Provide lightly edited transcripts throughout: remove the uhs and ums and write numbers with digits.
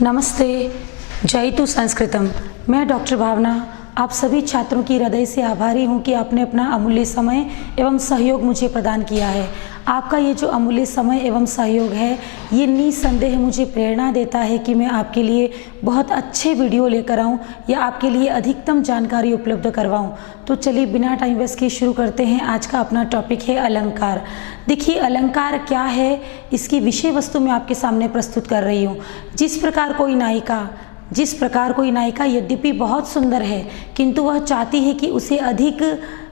नमस्ते, जयतु संस्कृतम। मैं डॉक्टर भावना आप सभी छात्रों की हृदय से आभारी हूँ कि आपने अपना अमूल्य समय एवं सहयोग मुझे प्रदान किया है। आपका ये जो अमूल्य समय एवं सहयोग है, ये निसंदेह मुझे प्रेरणा देता है कि मैं आपके लिए बहुत अच्छे वीडियो लेकर आऊँ या आपके लिए अधिकतम जानकारी उपलब्ध करवाऊँ। तो चलिए बिना टाइम वेस्ट किए शुरू करते हैं। आज का अपना टॉपिक है अलंकार। देखिए, अलंकार क्या है, इसकी विषय वस्तु मैं आपके सामने प्रस्तुत कर रही हूँ। जिस प्रकार कोई नायिका यद्यपि बहुत सुंदर है, किंतु वह चाहती है कि उसे अधिक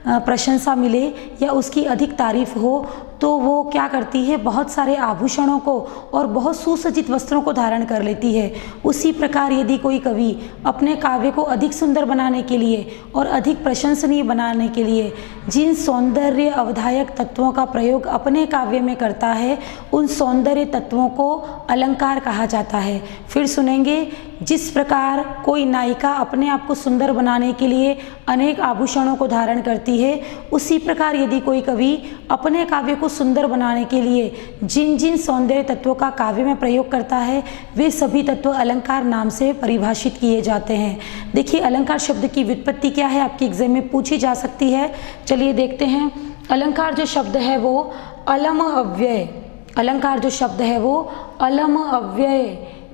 प्रशंसा मिले या उसकी अधिक तारीफ हो, तो वो क्या करती है, बहुत सारे आभूषणों को और बहुत सुसज्जित वस्त्रों को धारण कर लेती है। उसी प्रकार यदि कोई कवि अपने काव्य को अधिक सुंदर बनाने के लिए और अधिक प्रशंसनीय बनाने के लिए जिन सौंदर्य अवधायक तत्वों का प्रयोग अपने काव्य में करता है, उन सौंदर्य तत्वों को अलंकार कहा जाता है। फिर सुनेंगे, जिस प्रकार कोई नायिका अपने आप को सुंदर बनाने के लिए अनेक आभूषणों को धारण करती है, उसी प्रकार यदि कोई कवि अपने काव्य को सुंदर बनाने के लिए जिन जिन सौंदर्य तत्वों का काव्य में प्रयोग करता है, वे सभी तत्व अलंकार नाम से परिभाषित किए जाते हैं। देखिए, अलंकार शब्द की व्युत्पत्ति क्या है, आपकी एग्जाम में पूछी जा सकती है। चलिए देखते हैं। अलंकार जो शब्द है वो अलम अव्यय, अलंकार जो शब्द है वो अलम अव्यय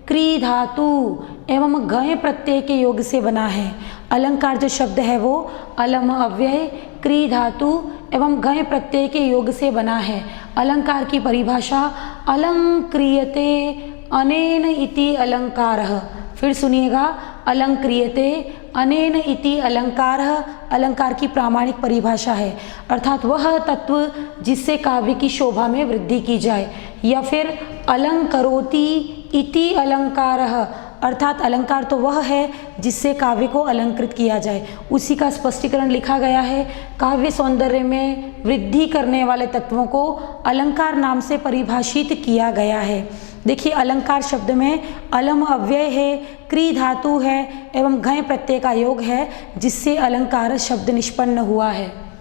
क्री धातु एवं गय प्रत्यय के योग से बना है। अलंकार जो शब्द है वो अलम अव्यय क्री धातु एवं गय प्रत्यय के योग से बना है। अलंकार की परिभाषा अलंक्रियते अनेन इति अलंकारः। फिर सुनिएगा, अलंक्रियते अनेन इति अलंकारः अलंकार की प्रामाणिक परिभाषा है, अर्थात वह तत्व जिससे काव्य की शोभा में वृद्धि की जाए। या फिर अलंकरोति इति अलंकारः, अर्थात अलंकार तो वह है जिससे काव्य को अलंकृत किया जाए। उसी का स्पष्टीकरण लिखा गया है। काव्य सौंदर्य में वृद्धि करने वाले तत्वों को अलंकार नाम से परिभाषित किया गया है। देखिए, अलंकार शब्द में अलम अव्यय है, क्री धातु है एवं घय प्रत्यय का योग है, जिससे अलंकार शब्द निष्पन्न हुआ है।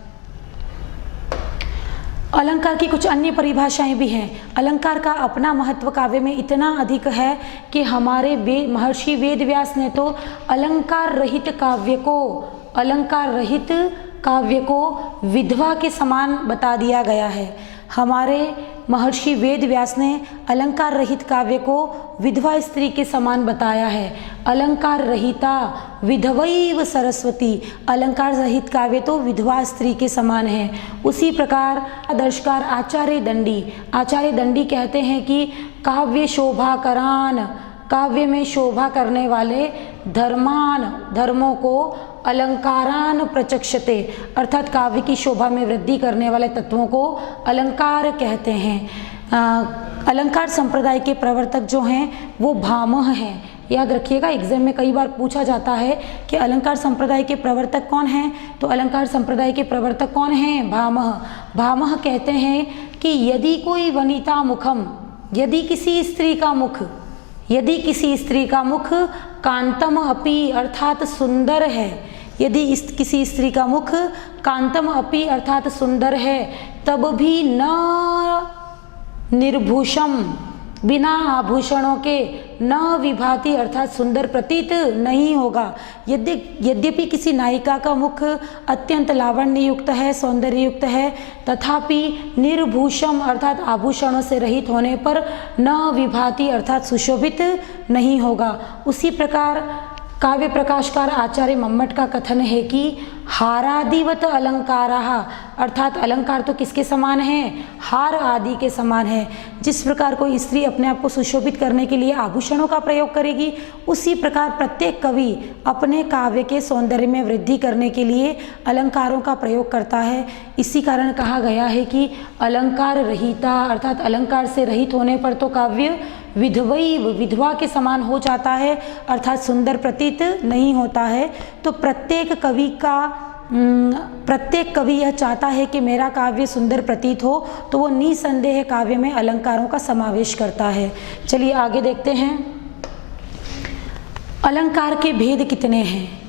अलंकार की कुछ अन्य परिभाषाएं भी हैं। अलंकार का अपना महत्व काव्य में इतना अधिक है कि हमारे महर्षि वेदव्यास ने तो अलंकार रहित काव्य को विधवा के समान बता दिया गया है। हमारे महर्षि वेदव्यास ने अलंकार रहित काव्य को विधवा स्त्री के समान बताया है। अलंकार रहिता विधवैव सरस्वती, अलंकार रहित काव्य तो विधवा स्त्री के समान है। उसी प्रकार आदर्शकार आचार्य दंडी कहते हैं कि काव्य शोभा करान, काव्य में शोभा करने वाले धर्मों को अलंकारान प्रचक्षते, अर्थात काव्य की शोभा में वृद्धि करने वाले तत्वों को अलंकार कहते हैं। अलंकार संप्रदाय के प्रवर्तक जो हैं वो भामह हैं। याद रखिएगा, एग्जाम में कई बार पूछा जाता है कि अलंकार संप्रदाय के प्रवर्तक कौन हैं, तो अलंकार संप्रदाय के प्रवर्तक कौन हैं? भामह कहते हैं कि यदि कोई वनिता मुखम, यदि किसी स्त्री का मुख कांतम अपि अर्थात सुंदर है, यदि किसी स्त्री का मुख कांतम अपि अर्थात सुंदर है, तब भी न निर्भूषम, बिना आभूषणों के, न विभाति अर्थात सुंदर प्रतीत नहीं होगा। यद्यपि किसी नायिका का मुख अत्यंत लावण्य युक्त है, सौंदर्य युक्त है, तथापि निर्भूषम अर्थात आभूषणों से रहित होने पर न विभाति अर्थात सुशोभित नहीं होगा। उसी प्रकार काव्य प्रकाशकार आचार्य मम्मट का कथन है कि हारादिवत अलंकाराः, अर्थात अलंकार तो किसके समान है? हार आदि के समान है। जिस प्रकार कोई स्त्री अपने आप को सुशोभित करने के लिए आभूषणों का प्रयोग करेगी, उसी प्रकार प्रत्येक कवि अपने काव्य के सौंदर्य में वृद्धि करने के लिए अलंकारों का प्रयोग करता है। इसी कारण कहा गया है कि अलंकार रहिता अर्थात अलंकार से रहित होने पर तो काव्य विधवा के समान हो जाता है, अर्थात सुंदर प्रतीत नहीं होता है। तो प्रत्येक कवि यह चाहता है कि मेरा काव्य सुंदर प्रतीत हो, तो वो निसंदेह काव्य में अलंकारों का समावेश करता है। चलिए आगे देखते हैं। अलंकार के भेद कितने हैं?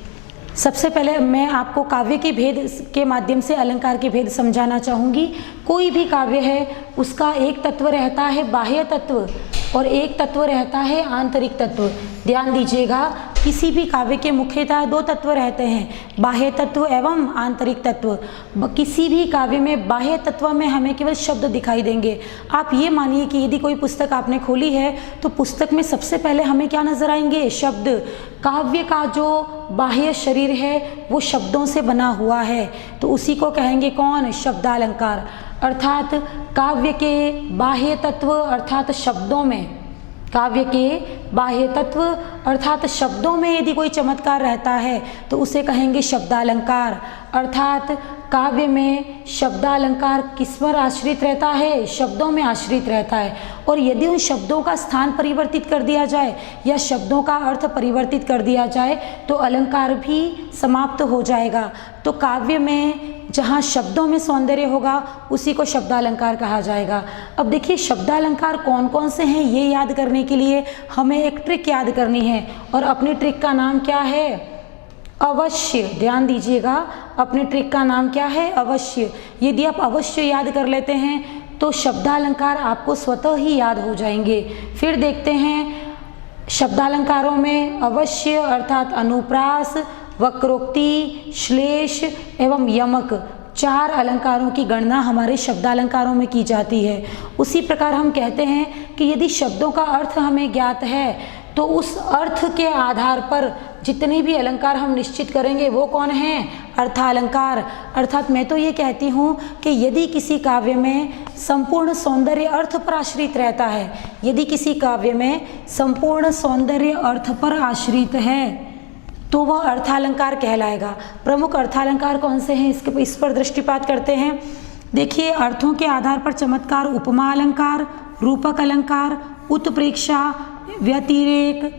सबसे पहले मैं आपको काव्य के भेद के माध्यम से अलंकार के भेद समझाना चाहूँगी। कोई भी काव्य है उसका एक तत्व रहता है बाह्य तत्व और एक तत्व रहता है आंतरिक तत्व। ध्यान दीजिएगा, किसी भी काव्य के मुख्यतः दो तत्व रहते हैं, बाह्य तत्व एवं आंतरिक तत्व। किसी भी काव्य में बाह्य तत्व में हमें केवल शब्द दिखाई देंगे। आप ये मानिए कि यदि कोई पुस्तक आपने खोली है तो पुस्तक में सबसे पहले हमें क्या नजर आएंगे? शब्द। काव्य का जो बाह्य शरीर है वो शब्दों से बना हुआ है, तो उसी को कहेंगे कौन? शब्दालंकार। अर्थात काव्य के बाह्य तत्व अर्थात शब्दों में, काव्य के बाह्य तत्व अर्थात शब्दों में यदि कोई चमत्कार रहता है तो उसे कहेंगे शब्दालंकार। अर्थात काव्य में शब्दालंकार किस पर आश्रित रहता है? शब्दों में आश्रित रहता है। और यदि उन शब्दों का स्थान परिवर्तित कर दिया जाए या शब्दों का अर्थ परिवर्तित कर दिया जाए तो अलंकार भी समाप्त हो जाएगा। तो काव्य में जहाँ शब्दों में सौंदर्य होगा उसी को शब्दालंकार कहा जाएगा। अब देखिए शब्दालंकार कौन कौन से हैं ये याद करने के लिए हमें एक ट्रिक याद करनी है, और अपनी ट्रिक का नाम क्या है? अवश्य। ध्यान दीजिएगा, अपनी ट्रिक का नाम क्या है? अवश्य। यदि आप अवश्य याद कर लेते हैं तो शब्दालंकार आपको स्वतः ही याद हो जाएंगे। फिर देखते हैं शब्दालंकारों में अवश्य अर्थात अनुप्रास, वक्रोक्ति, श्लेष एवं यमक, 4 अलंकारों की गणना हमारे शब्दालंकारों में की जाती है। उसी प्रकार हम कहते हैं कि यदि शब्दों का अर्थ हमें ज्ञात है तो उस अर्थ के आधार पर जितने भी अलंकार हम निश्चित करेंगे वो कौन हैं? अर्थालंकार। अर्थात मैं तो ये कहती हूँ कि यदि किसी काव्य में संपूर्ण सौंदर्य अर्थ पर आश्रित रहता है, यदि किसी काव्य में संपूर्ण सौंदर्य अर्थ पर आश्रित है तो वह अर्थालंकार कहलाएगा। प्रमुख अर्थालंकार कौन से हैं इस पर दृष्टिपात करते हैं। देखिए, अर्थों के आधार पर चमत्कार उपमा अलंकार, रूपक अलंकार, उत्प्रेक्षा, व्यतिरेक,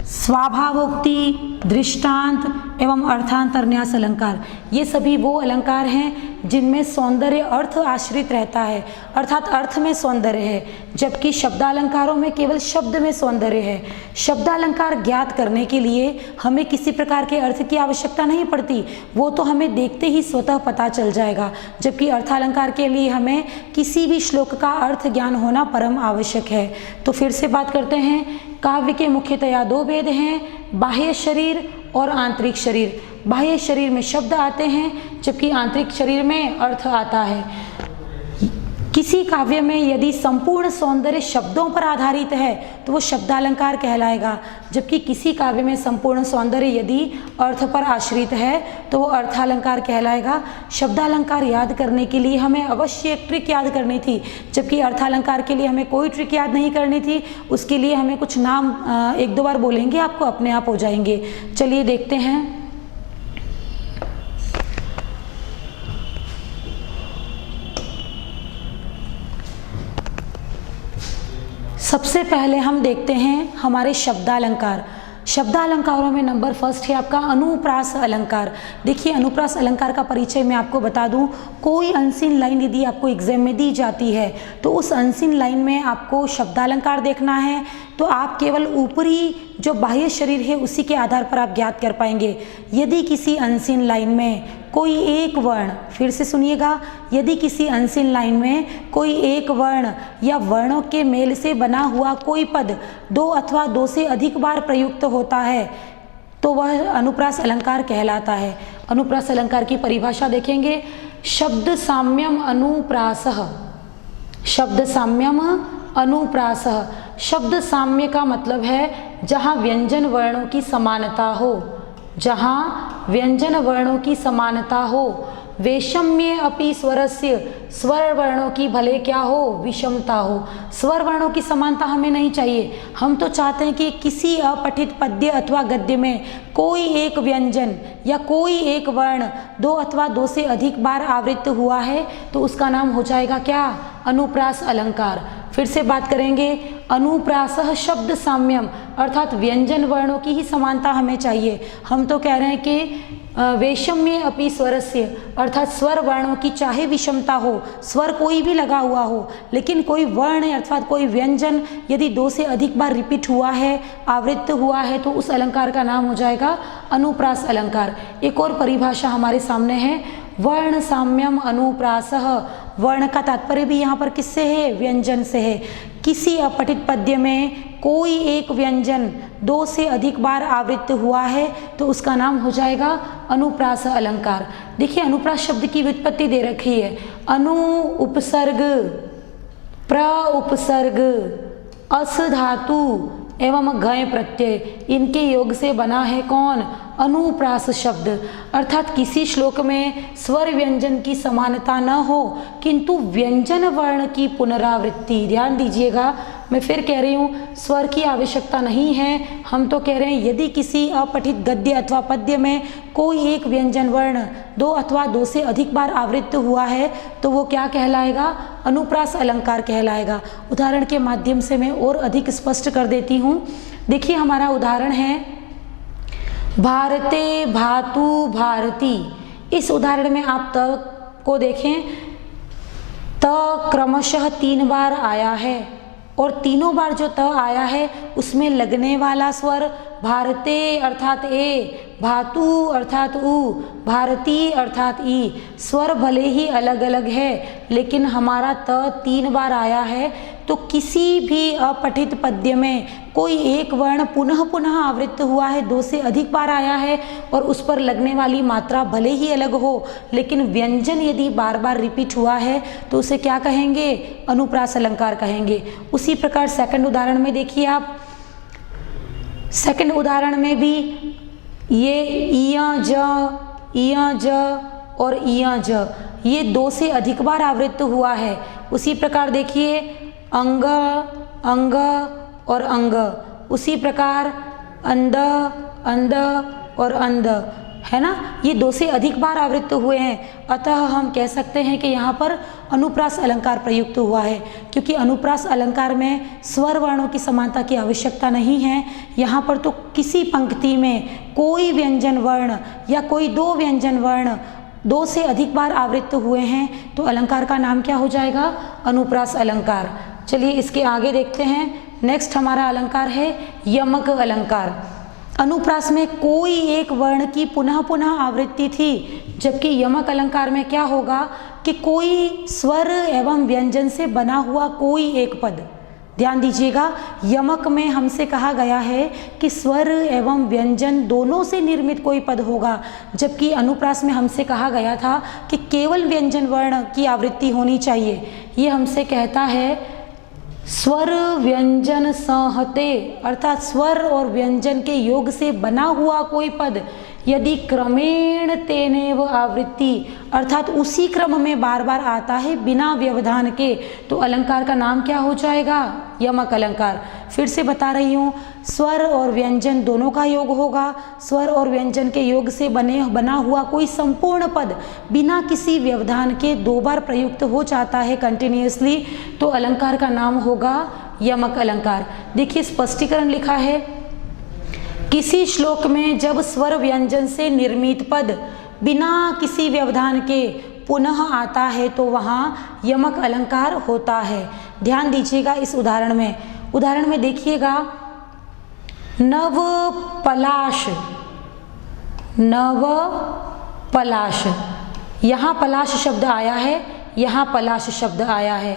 स्वाभावोक्ति, दृष्टांत एवं अर्थांतरन्यास अलंकार, ये सभी वो अलंकार हैं जिनमें सौंदर्य अर्थ आश्रित रहता है, अर्थात अर्थ में सौंदर्य है, जबकि शब्दालंकारों में केवल शब्द में सौंदर्य है। शब्दालंकार ज्ञात करने के लिए हमें किसी प्रकार के अर्थ की आवश्यकता नहीं पड़ती, वो तो हमें देखते ही स्वतः पता चल जाएगा, जबकि अर्थालंकार के लिए हमें किसी भी श्लोक का अर्थ ज्ञान होना परम आवश्यक है। तो फिर से बात करते हैं, काव्य के मुख्यतया 2 भेद हैं, बाह्य शरीर और आंतरिक शरीर। बाह्य शरीर में शब्द आते हैं जबकि आंतरिक शरीर में अर्थ आता है। किसी काव्य में यदि संपूर्ण सौंदर्य शब्दों पर आधारित है तो वो शब्दालंकार कहलाएगा, जबकि किसी काव्य में संपूर्ण सौंदर्य यदि अर्थ पर आश्रित है तो वो अर्थालंकार कहलाएगा। शब्दालंकार याद करने के लिए हमें अवश्य एक ट्रिक याद करनी थी, जबकि अर्थालंकार के लिए हमें कोई ट्रिक याद नहीं करनी थी। उसके लिए हमें कुछ नाम 1-2 बार बोलेंगे, आपको अपने आप हो जाएंगे। चलिए देखते हैं। सबसे पहले हम देखते हैं हमारे शब्दालंकार। शब्दालंकारों में नंबर 1 है आपका अनुप्रास अलंकार। देखिए, अनुप्रास अलंकार का परिचय मैं आपको बता दूं। कोई अनसीन लाइन यदि आपको एग्जाम में दी जाती है तो उस अनसीन लाइन में आपको शब्दालंकार देखना है, तो आप केवल ऊपरी जो बाह्य शरीर है उसी के आधार पर आप ज्ञात कर पाएंगे। यदि किसी अनसीन लाइन में कोई एक वर्ण, फिर से सुनिएगा, यदि किसी अनसीन लाइन में कोई एक वर्ण या वर्णों के मेल से बना हुआ कोई पद 2 अथवा 2 से अधिक बार प्रयुक्त होता है तो वह अनुप्रास अलंकार कहलाता है। अनुप्रास अलंकार की परिभाषा देखेंगे, शब्द साम्यम अनुप्रासः। शब्द साम्यम अनुप्रासः। शब्द साम्य का मतलब है जहाँ व्यंजन वर्णों की समानता हो, जहाँ व्यंजन वर्णों की समानता हो। वैषम्य अपि स्वरस्य, स्वर वर्णों की भले क्या हो, विषमता हो। स्वर वर्णों की समानता हमें नहीं चाहिए, हम तो चाहते हैं कि किसी अपठित पद्य अथवा गद्य में कोई एक व्यंजन या कोई एक वर्ण 2 अथवा 2 से अधिक बार आवृत्त हुआ है तो उसका नाम हो जाएगा क्या? अनुप्रास अलंकार। फिर से बात करेंगे, अनुप्रासः शब्द साम्यम, अर्थात व्यंजन वर्णों की ही समानता हमें चाहिए। हम तो कह रहे हैं कि वैषम्य अपि स्वरस्य, अर्थात स्वर वर्णों की चाहे विषमता हो, स्वर कोई भी लगा हुआ हो, लेकिन कोई वर्ण अर्थात कोई व्यंजन यदि 2 से अधिक बार रिपीट हुआ है, आवृत्त हुआ है, तो उस अलंकार का नाम हो जाएगा अनुप्रास अलंकार। एक और परिभाषा हमारे सामने है, वर्ण साम्यम अनुप्रासः। वर्ण का तात्पर्य भी यहाँ पर किससे है? व्यंजन से है। किसी अपठित पद्य में कोई एक व्यंजन 2 से अधिक बार आवृत्त हुआ है तो उसका नाम हो जाएगा अनुप्रास अलंकार। देखिए अनुप्रास शब्द की व्युत्पत्ति दे रखी है, अनु उपसर्ग, प्र उपसर्ग, अस धातु एवं गय प्रत्यय, इनके योग से बना है कौन? अनुप्रास शब्द। अर्थात किसी श्लोक में स्वर व्यंजन की समानता न हो किंतु व्यंजन वर्ण की पुनरावृत्ति। ध्यान दीजिएगा, मैं फिर कह रही हूँ, स्वर की आवश्यकता नहीं है। हम तो कह रहे हैं यदि किसी अपठित गद्य अथवा पद्य में कोई एक व्यंजन वर्ण 2 अथवा 2 से अधिक बार आवृत्त हुआ है तो वो क्या कहलाएगा? अनुप्रास अलंकार कहलाएगा। उदाहरण के माध्यम से मैं और अधिक स्पष्ट कर देती हूँ। देखिए हमारा उदाहरण है भारते भातु भारती। इस उदाहरण में आप त को देखें, त क्रमशः 3 बार आया है और तीनों बार जो त आया है उसमें लगने वाला स्वर भारते अर्थात ए, भातु अर्थात उ, भारती अर्थात ई। स्वर भले ही अलग अलग है लेकिन हमारा त 3 बार आया है, तो किसी भी अपठित पद्य में कोई एक वर्ण पुनः पुनः आवृत्त हुआ है, 2 से अधिक बार आया है और उस पर लगने वाली मात्रा भले ही अलग हो लेकिन व्यंजन यदि बार बार रिपीट हुआ है तो उसे क्या कहेंगे? अनुप्रास अलंकार कहेंगे। उसी प्रकार सेकंड उदाहरण में देखिए आप, सेकंड उदाहरण में भी ये इया ज और इया ज ये 2 से अधिक बार आवृत्त हुआ है। उसी प्रकार देखिए अंग अंग और अंग, उसी प्रकार अंध अंध और अंध, है ना, ये 2 से अधिक बार आवृत्त हुए हैं। अतः हम कह सकते हैं कि यहाँ पर अनुप्रास अलंकार प्रयुक्त हुआ है, क्योंकि अनुप्रास अलंकार में स्वर वर्णों की समानता की आवश्यकता नहीं है। यहाँ पर तो किसी पंक्ति में कोई व्यंजन वर्ण या कोई 2 व्यंजन वर्ण 2 से अधिक बार आवृत्त हुए हैं तो अलंकार का नाम क्या हो जाएगा? अनुप्रास अलंकार। चलिए इसके आगे देखते हैं। नेक्स्ट हमारा अलंकार है यमक अलंकार। अनुप्रास में कोई एक वर्ण की पुनः पुनः आवृत्ति थी, जबकि यमक अलंकार में क्या होगा कि कोई स्वर एवं व्यंजन से बना हुआ कोई एक पद। ध्यान दीजिएगा, यमक में हमसे कहा गया है कि स्वर एवं व्यंजन दोनों से निर्मित कोई पद होगा, जबकि अनुप्रास में हमसे कहा गया था कि केवल व्यंजन वर्ण की आवृत्ति होनी चाहिए। ये हमसे कहता है स्वर व्यंजन संहते, अर्थात स्वर और व्यंजन के योग से बना हुआ कोई पद यदि क्रमेण तेनेव आवृत्ति, अर्थात उसी क्रम में बार बार आता है बिना व्यवधान के, तो अलंकार का नाम क्या हो जाएगा? यमक अलंकार। फिर से बता रही हूँ, स्वर और व्यंजन दोनों का योग होगा। स्वर और व्यंजन के योग से बना हुआ कोई संपूर्ण पद बिना किसी व्यवधान के 2 बार प्रयुक्त हो जाता है कंटिन्यूअसली, तो अलंकार का नाम होगा यमक अलंकार। देखिए स्पष्टीकरण लिखा है, किसी श्लोक में जब स्वर व्यंजन से निर्मित पद बिना किसी व्यवधान के पुनः आता है तो वहाँ यमक अलंकार होता है। ध्यान दीजिएगा इस उदाहरण में देखिएगा, नव पलाश, नव पलाश, यहाँ पलाश शब्द आया है, यहाँ पलाश शब्द आया है।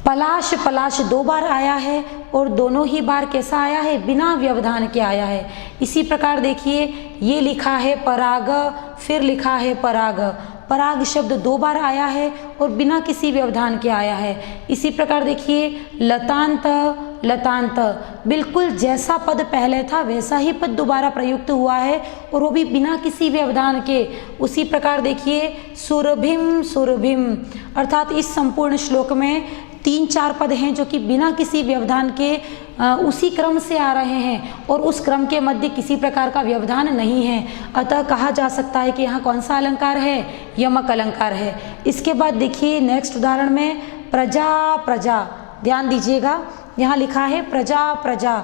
पलाश पलाश 2 बार आया है और दोनों ही बार कैसा आया है? बिना व्यवधान के आया है। इसी प्रकार देखिए ये लिखा है पराग, फिर लिखा है पराग, पराग शब्द 2 बार आया है और बिना किसी व्यवधान के आया है। इसी प्रकार देखिए लतांत लतांत, बिल्कुल जैसा पद पहले था वैसा ही पद दोबारा प्रयुक्त हुआ है और वो भी बिना किसी व्यवधान के। उसी प्रकार देखिए सुरभिम सुरभिम, अर्थात इस संपूर्ण श्लोक में 3-4 पद हैं जो कि बिना किसी व्यवधान के उसी क्रम से आ रहे हैं और उस क्रम के मध्य किसी प्रकार का व्यवधान नहीं है। अतः कहा जा सकता है कि यहाँ कौन सा अलंकार है? यमक अलंकार है। इसके बाद देखिए नेक्स्ट उदाहरण में प्रजा प्रजा, ध्यान दीजिएगा, यहाँ लिखा है प्रजा प्रजा।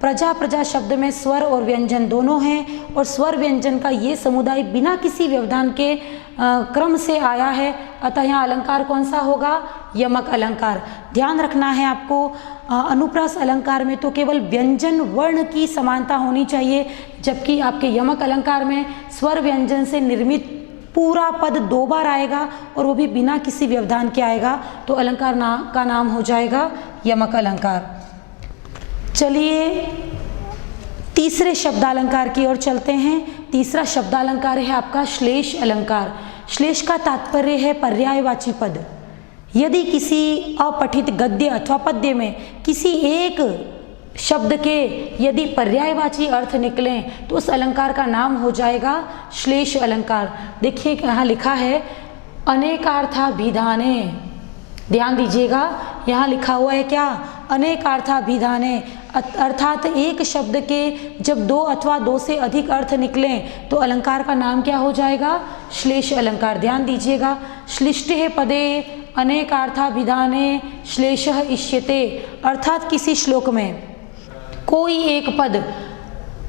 प्रजा प्रजा शब्द में स्वर और व्यंजन दोनों हैं और स्वर व्यंजन का ये समुदाय बिना किसी व्यवधान के क्रम से आया है, अतः यहाँ अलंकार कौन सा होगा? यमक अलंकार। ध्यान रखना है आपको, अनुप्रास अलंकार में तो केवल व्यंजन वर्ण की समानता होनी चाहिए, जबकि आपके यमक अलंकार में स्वर व्यंजन से निर्मित पूरा पद 2 बार आएगा और वो भी बिना किसी व्यवधान के आएगा, तो अलंकार का नाम हो जाएगा यमक अलंकार। चलिए तीसरे शब्दालंकार की ओर चलते हैं। तीसरा शब्दालंकार है आपका श्लेष अलंकार। श्लेष का तात्पर्य है पर्यायवाची पद। यदि किसी अपठित गद्य अथवा पद्य में किसी एक शब्द के यदि पर्यायवाची अर्थ निकलें तो उस अलंकार का नाम हो जाएगा श्लेष अलंकार। देखिए यहाँ लिखा है अनेकार्थाभिधाने। ध्यान दीजिएगा, यहाँ लिखा हुआ है क्या? अनेकार्थाभिधाने, अर्थात एक शब्द के जब 2 अथवा 2 से अधिक अर्थ निकलें तो अलंकार का नाम क्या हो जाएगा? श्लेष अलंकार। ध्यान दीजिएगा, श्लिष्टे पदे अनेकार्थाभिधाने श्लेषः इष्यते, अर्थात किसी श्लोक में कोई एक पद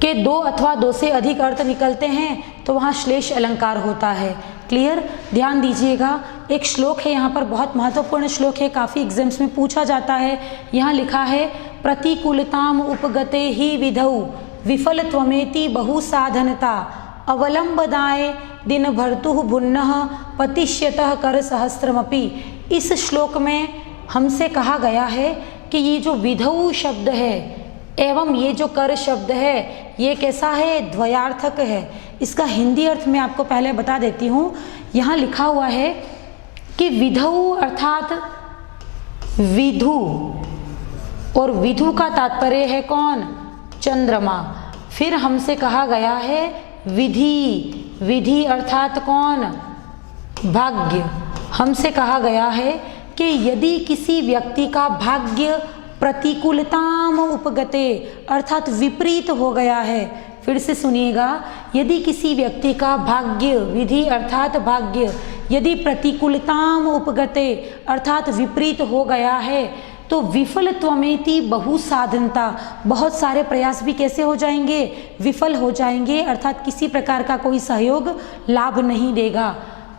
के 2 अथवा 2 से अधिक अर्थ निकलते हैं तो वहाँ श्लेष अलंकार होता है। क्लियर? ध्यान दीजिएगा, एक श्लोक है यहाँ पर, बहुत महत्वपूर्ण श्लोक है, काफ़ी एग्जाम्स में पूछा जाता है। यहाँ लिखा है प्रतिकूलताम उपगते ही विधौ विफलत्वमेति बहुसाधनता अवलंबदाय दिन भर्तुः भुन्नः पतिष्यतः कर सहस्त्रमपि। इस श्लोक में हमसे कहा गया है कि ये जो विधौ शब्द है एवं ये जो कर शब्द है ये कैसा है? द्वयार्थक है। इसका हिंदी अर्थ मैं आपको पहले बता देती हूँ। यहाँ लिखा हुआ है कि विधौ अर्थात विधु, और विधु का तात्पर्य है कौन? चंद्रमा। फिर हमसे कहा गया है विधि, विधि अर्थात कौन? भाग्य। हमसे कहा गया है कि यदि किसी व्यक्ति का भाग्य प्रतिकूलताम उपगते अर्थात विपरीत हो गया है, फिर से सुनिएगा, यदि किसी व्यक्ति का भाग्य, विधि अर्थात भाग्य, यदि प्रतिकूलताम उपगते अर्थात विपरीत हो गया है तो विफलत्वमेति बहुसाधनता, बहुत सारे प्रयास भी कैसे हो जाएंगे? विफल हो जाएंगे, अर्थात किसी प्रकार का कोई सहयोग लाभ नहीं देगा।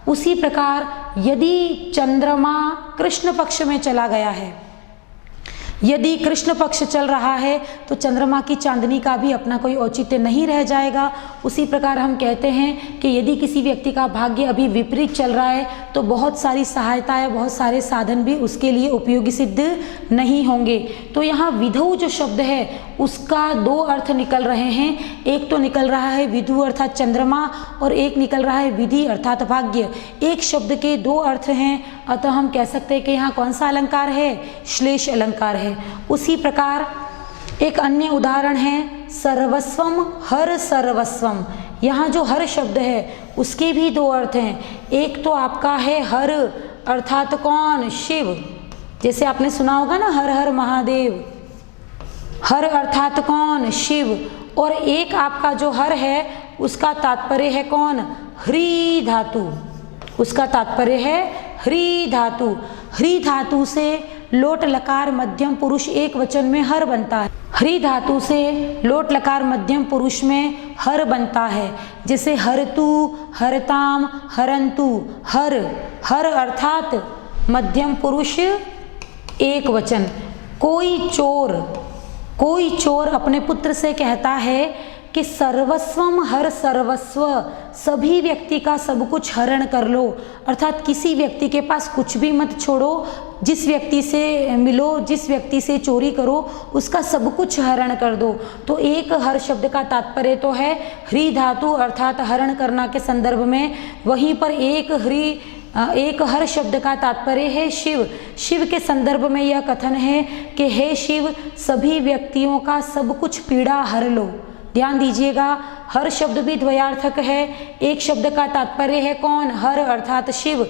उसी प्रकार यदि चंद्रमा कृष्ण पक्ष में चला गया है, यदि कृष्ण पक्ष चल रहा है तो चंद्रमा की चांदनी का भी अपना कोई औचित्य नहीं रह जाएगा। उसी प्रकार हम कहते हैं कि यदि किसी व्यक्ति का भाग्य अभी विपरीत चल रहा है तो बहुत सारी सहायताएं, बहुत सारे साधन भी उसके लिए उपयोगी सिद्ध नहीं होंगे। तो यहाँ विधौ जो शब्द है उसका 2 अर्थ निकल रहे हैं। एक तो निकल रहा है विधु अर्थात चंद्रमा और एक निकल रहा है विधि अर्थात भाग्य। एक शब्द के 2 अर्थ हैं, अतः हम कह सकते हैं कि यहाँ कौन सा अलंकार है? श्लेष अलंकार है। उसी प्रकार एक अन्य उदाहरण है सर्वस्वम हर सर्वस्वम। यहाँ जो हर शब्द है उसके भी 2 अर्थ हैं। एक तो आपका है हर अर्थात कौन? शिव। जैसे आपने सुना होगा ना हर हर महादेव, हर अर्थात कौन? शिव। और एक आपका जो हर है उसका तात्पर्य है कौन? ह्री धातु। उसका तात्पर्य है ह्री धातु। ह्री धातु से लोट लकार मध्यम पुरुष एक वचन में हर बनता है। ह्री धातु से लोट लकार मध्यम पुरुष में हर बनता है। जैसे हरतु, हरताम, हरंतु। हर, हर अर्थात मध्यम पुरुष एक वचन। कोई चोर अपने पुत्र से कहता है कि सर्वस्वम हर सर्वस्व, सभी व्यक्ति का सब कुछ हरण कर लो, अर्थात किसी व्यक्ति के पास कुछ भी मत छोड़ो, जिस व्यक्ति से मिलो, जिस व्यक्ति से चोरी करो उसका सब कुछ हरण कर दो। तो एक हर शब्द का तात्पर्य तो है ह्री धातु अर्थात हरण करना के संदर्भ में। वहीं पर एक हर शब्द का तात्पर्य है शिव। शिव के संदर्भ में यह कथन है कि हे शिव, सभी व्यक्तियों का सब कुछ पीड़ा हर लो। ध्यान दीजिएगा, हर शब्द भी द्वयार्थक है। एक शब्द का तात्पर्य है कौन? हर अर्थात शिव।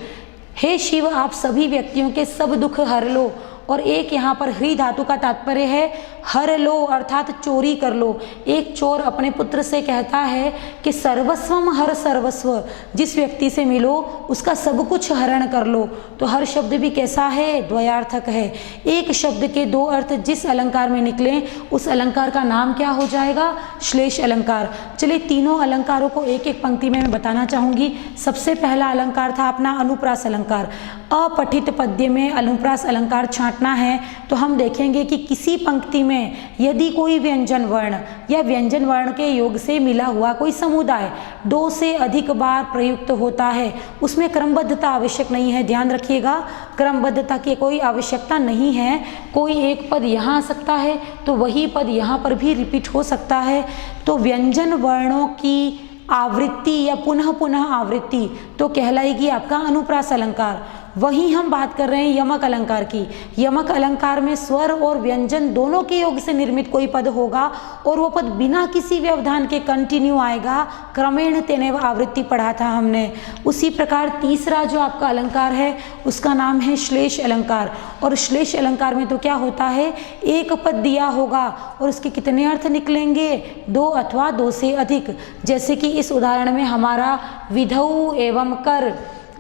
हे शिव, आप सभी व्यक्तियों के सब दुख हर लो। और एक यहाँ पर ह्री धातु का तात्पर्य है हर लो अर्थात चोरी कर लो। एक चोर अपने पुत्र से कहता है कि सर्वस्वम हर सर्वस्व, जिस व्यक्ति से मिलो उसका सब कुछ हरण कर लो। तो हर शब्द भी कैसा है, द्वयार्थक है। एक शब्द के दो अर्थ जिस अलंकार में निकले उस अलंकार का नाम क्या हो जाएगा, श्लेष अलंकार। चलिए तीनों अलंकारों को एक एक पंक्ति में मैं बताना चाहूँगी। सबसे पहला अलंकार था अपना अनुप्रास अलंकार। अपठित पद्य में अनुप्रास अलंकार छांटना है तो हम देखेंगे कि किसी पंक्ति में यदि कोई व्यंजन वर्ण या व्यंजन वर्ण के योग से मिला हुआ कोई समुदाय दो से अधिक बार प्रयुक्त होता है, उसमें क्रमबद्धता आवश्यक नहीं है। ध्यान रखिएगा, क्रमबद्धता की कोई आवश्यकता नहीं है। कोई एक पद यहाँ आ सकता है तो वही पद यहाँ पर भी रिपीट हो सकता है। तो व्यंजन वर्णों की आवृत्ति या पुनः पुनः आवृत्ति तो कहलाएगी आपका अनुप्रास अलंकार। वहीं हम बात कर रहे हैं यमक अलंकार की। यमक अलंकार में स्वर और व्यंजन दोनों के योग से निर्मित कोई पद होगा और वो पद बिना किसी व्यवधान के कंटिन्यू आएगा। क्रमेण तेनेव आवृत्ति पढ़ा था हमने। उसी प्रकार तीसरा जो आपका अलंकार है उसका नाम है श्लेष अलंकार। और श्लेष अलंकार में तो क्या होता है, एक पद दिया होगा और उसके कितने अर्थ निकलेंगे, दो अथवा दो से अधिक। जैसे कि इस उदाहरण में हमारा विधौ एवं कर,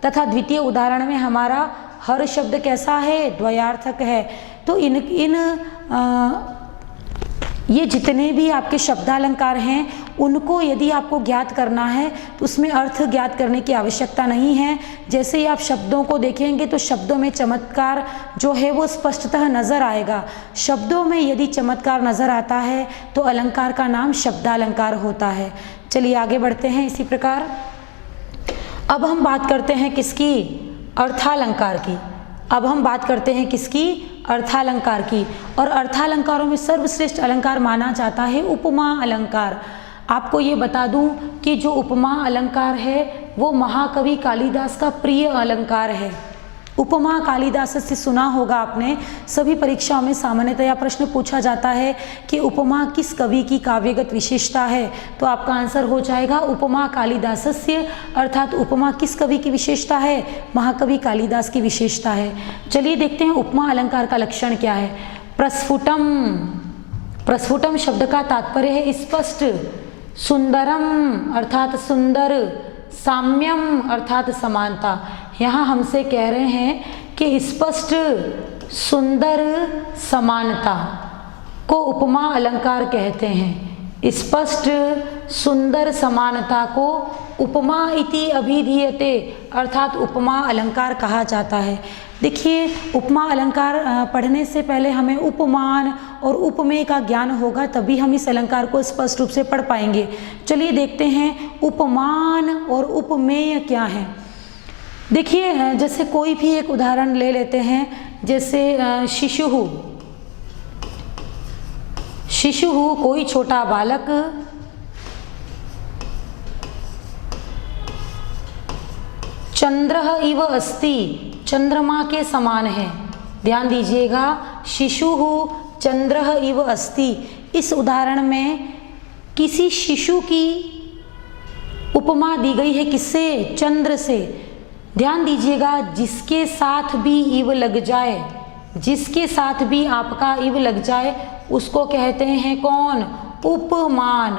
तथा द्वितीय उदाहरण में हमारा हर शब्द कैसा है, द्वयार्थक है। तो ये जितने भी आपके शब्दालंकार हैं उनको यदि आपको ज्ञात करना है तो उसमें अर्थ ज्ञात करने की आवश्यकता नहीं है। जैसे ही आप शब्दों को देखेंगे तो शब्दों में चमत्कार जो है वो स्पष्टतः नजर आएगा। शब्दों में यदि चमत्कार नजर आता है तो अलंकार का नाम शब्दालंकार होता है। चलिए आगे बढ़ते हैं। इसी प्रकार अब हम बात करते हैं किसकी, अर्थालंकार की। अब हम बात करते हैं किसकी, अर्थालंकार की। और अर्थालंकारों में सर्वश्रेष्ठ अलंकार माना जाता है उपमा अलंकार। आपको ये बता दूं कि जो उपमा अलंकार है वो महाकवि कालिदास का प्रिय अलंकार है। उपमा कालिदास से सुना होगा आपने, सभी परीक्षाओं में सामान्यतया प्रश्न पूछा जाता है कि उपमा किस कवि की काव्यगत विशेषता है, तो आपका आंसर हो जाएगा उपमा कालिदासस्य, अर्थात उपमा किस कवि की विशेषता है, महाकवि कालिदास की विशेषता है। चलिए देखते हैं उपमा अलंकार का लक्षण क्या है। प्रस्फुटम, प्रस्फुटम शब्द का तात्पर्य है स्पष्ट, सुंदरम अर्थात सुंदर, साम्यम अर्थात समानता। यहाँ हमसे कह रहे हैं कि स्पष्ट, सुंदर, समानता को उपमा अलंकार कहते हैं। स्पष्ट, सुंदर, समानता को उपमा इति अभिधीयते अर्थात उपमा अलंकार कहा जाता है। देखिए उपमा अलंकार पढ़ने से पहले हमें उपमान और उपमेय का ज्ञान होगा, तभी हम इस अलंकार को स्पष्ट रूप से पढ़ पाएंगे। चलिए देखते हैं उपमान और उपमेय क्या है। देखिए जैसे कोई भी एक उदाहरण ले लेते हैं, जैसे शिशुहु, शिशुहु कोई छोटा बालक, चंद्रः इव अस्ति चंद्रमा के समान है। ध्यान दीजिएगा, शिशुहु चंद्रः इव अस्ति। इस उदाहरण में किसी शिशु की उपमा दी गई है, किससे, चंद्र से। ध्यान दीजिएगा, जिसके साथ भी इव लग जाए, जिसके साथ भी आपका इव लग जाए उसको कहते हैं कौन, उपमान।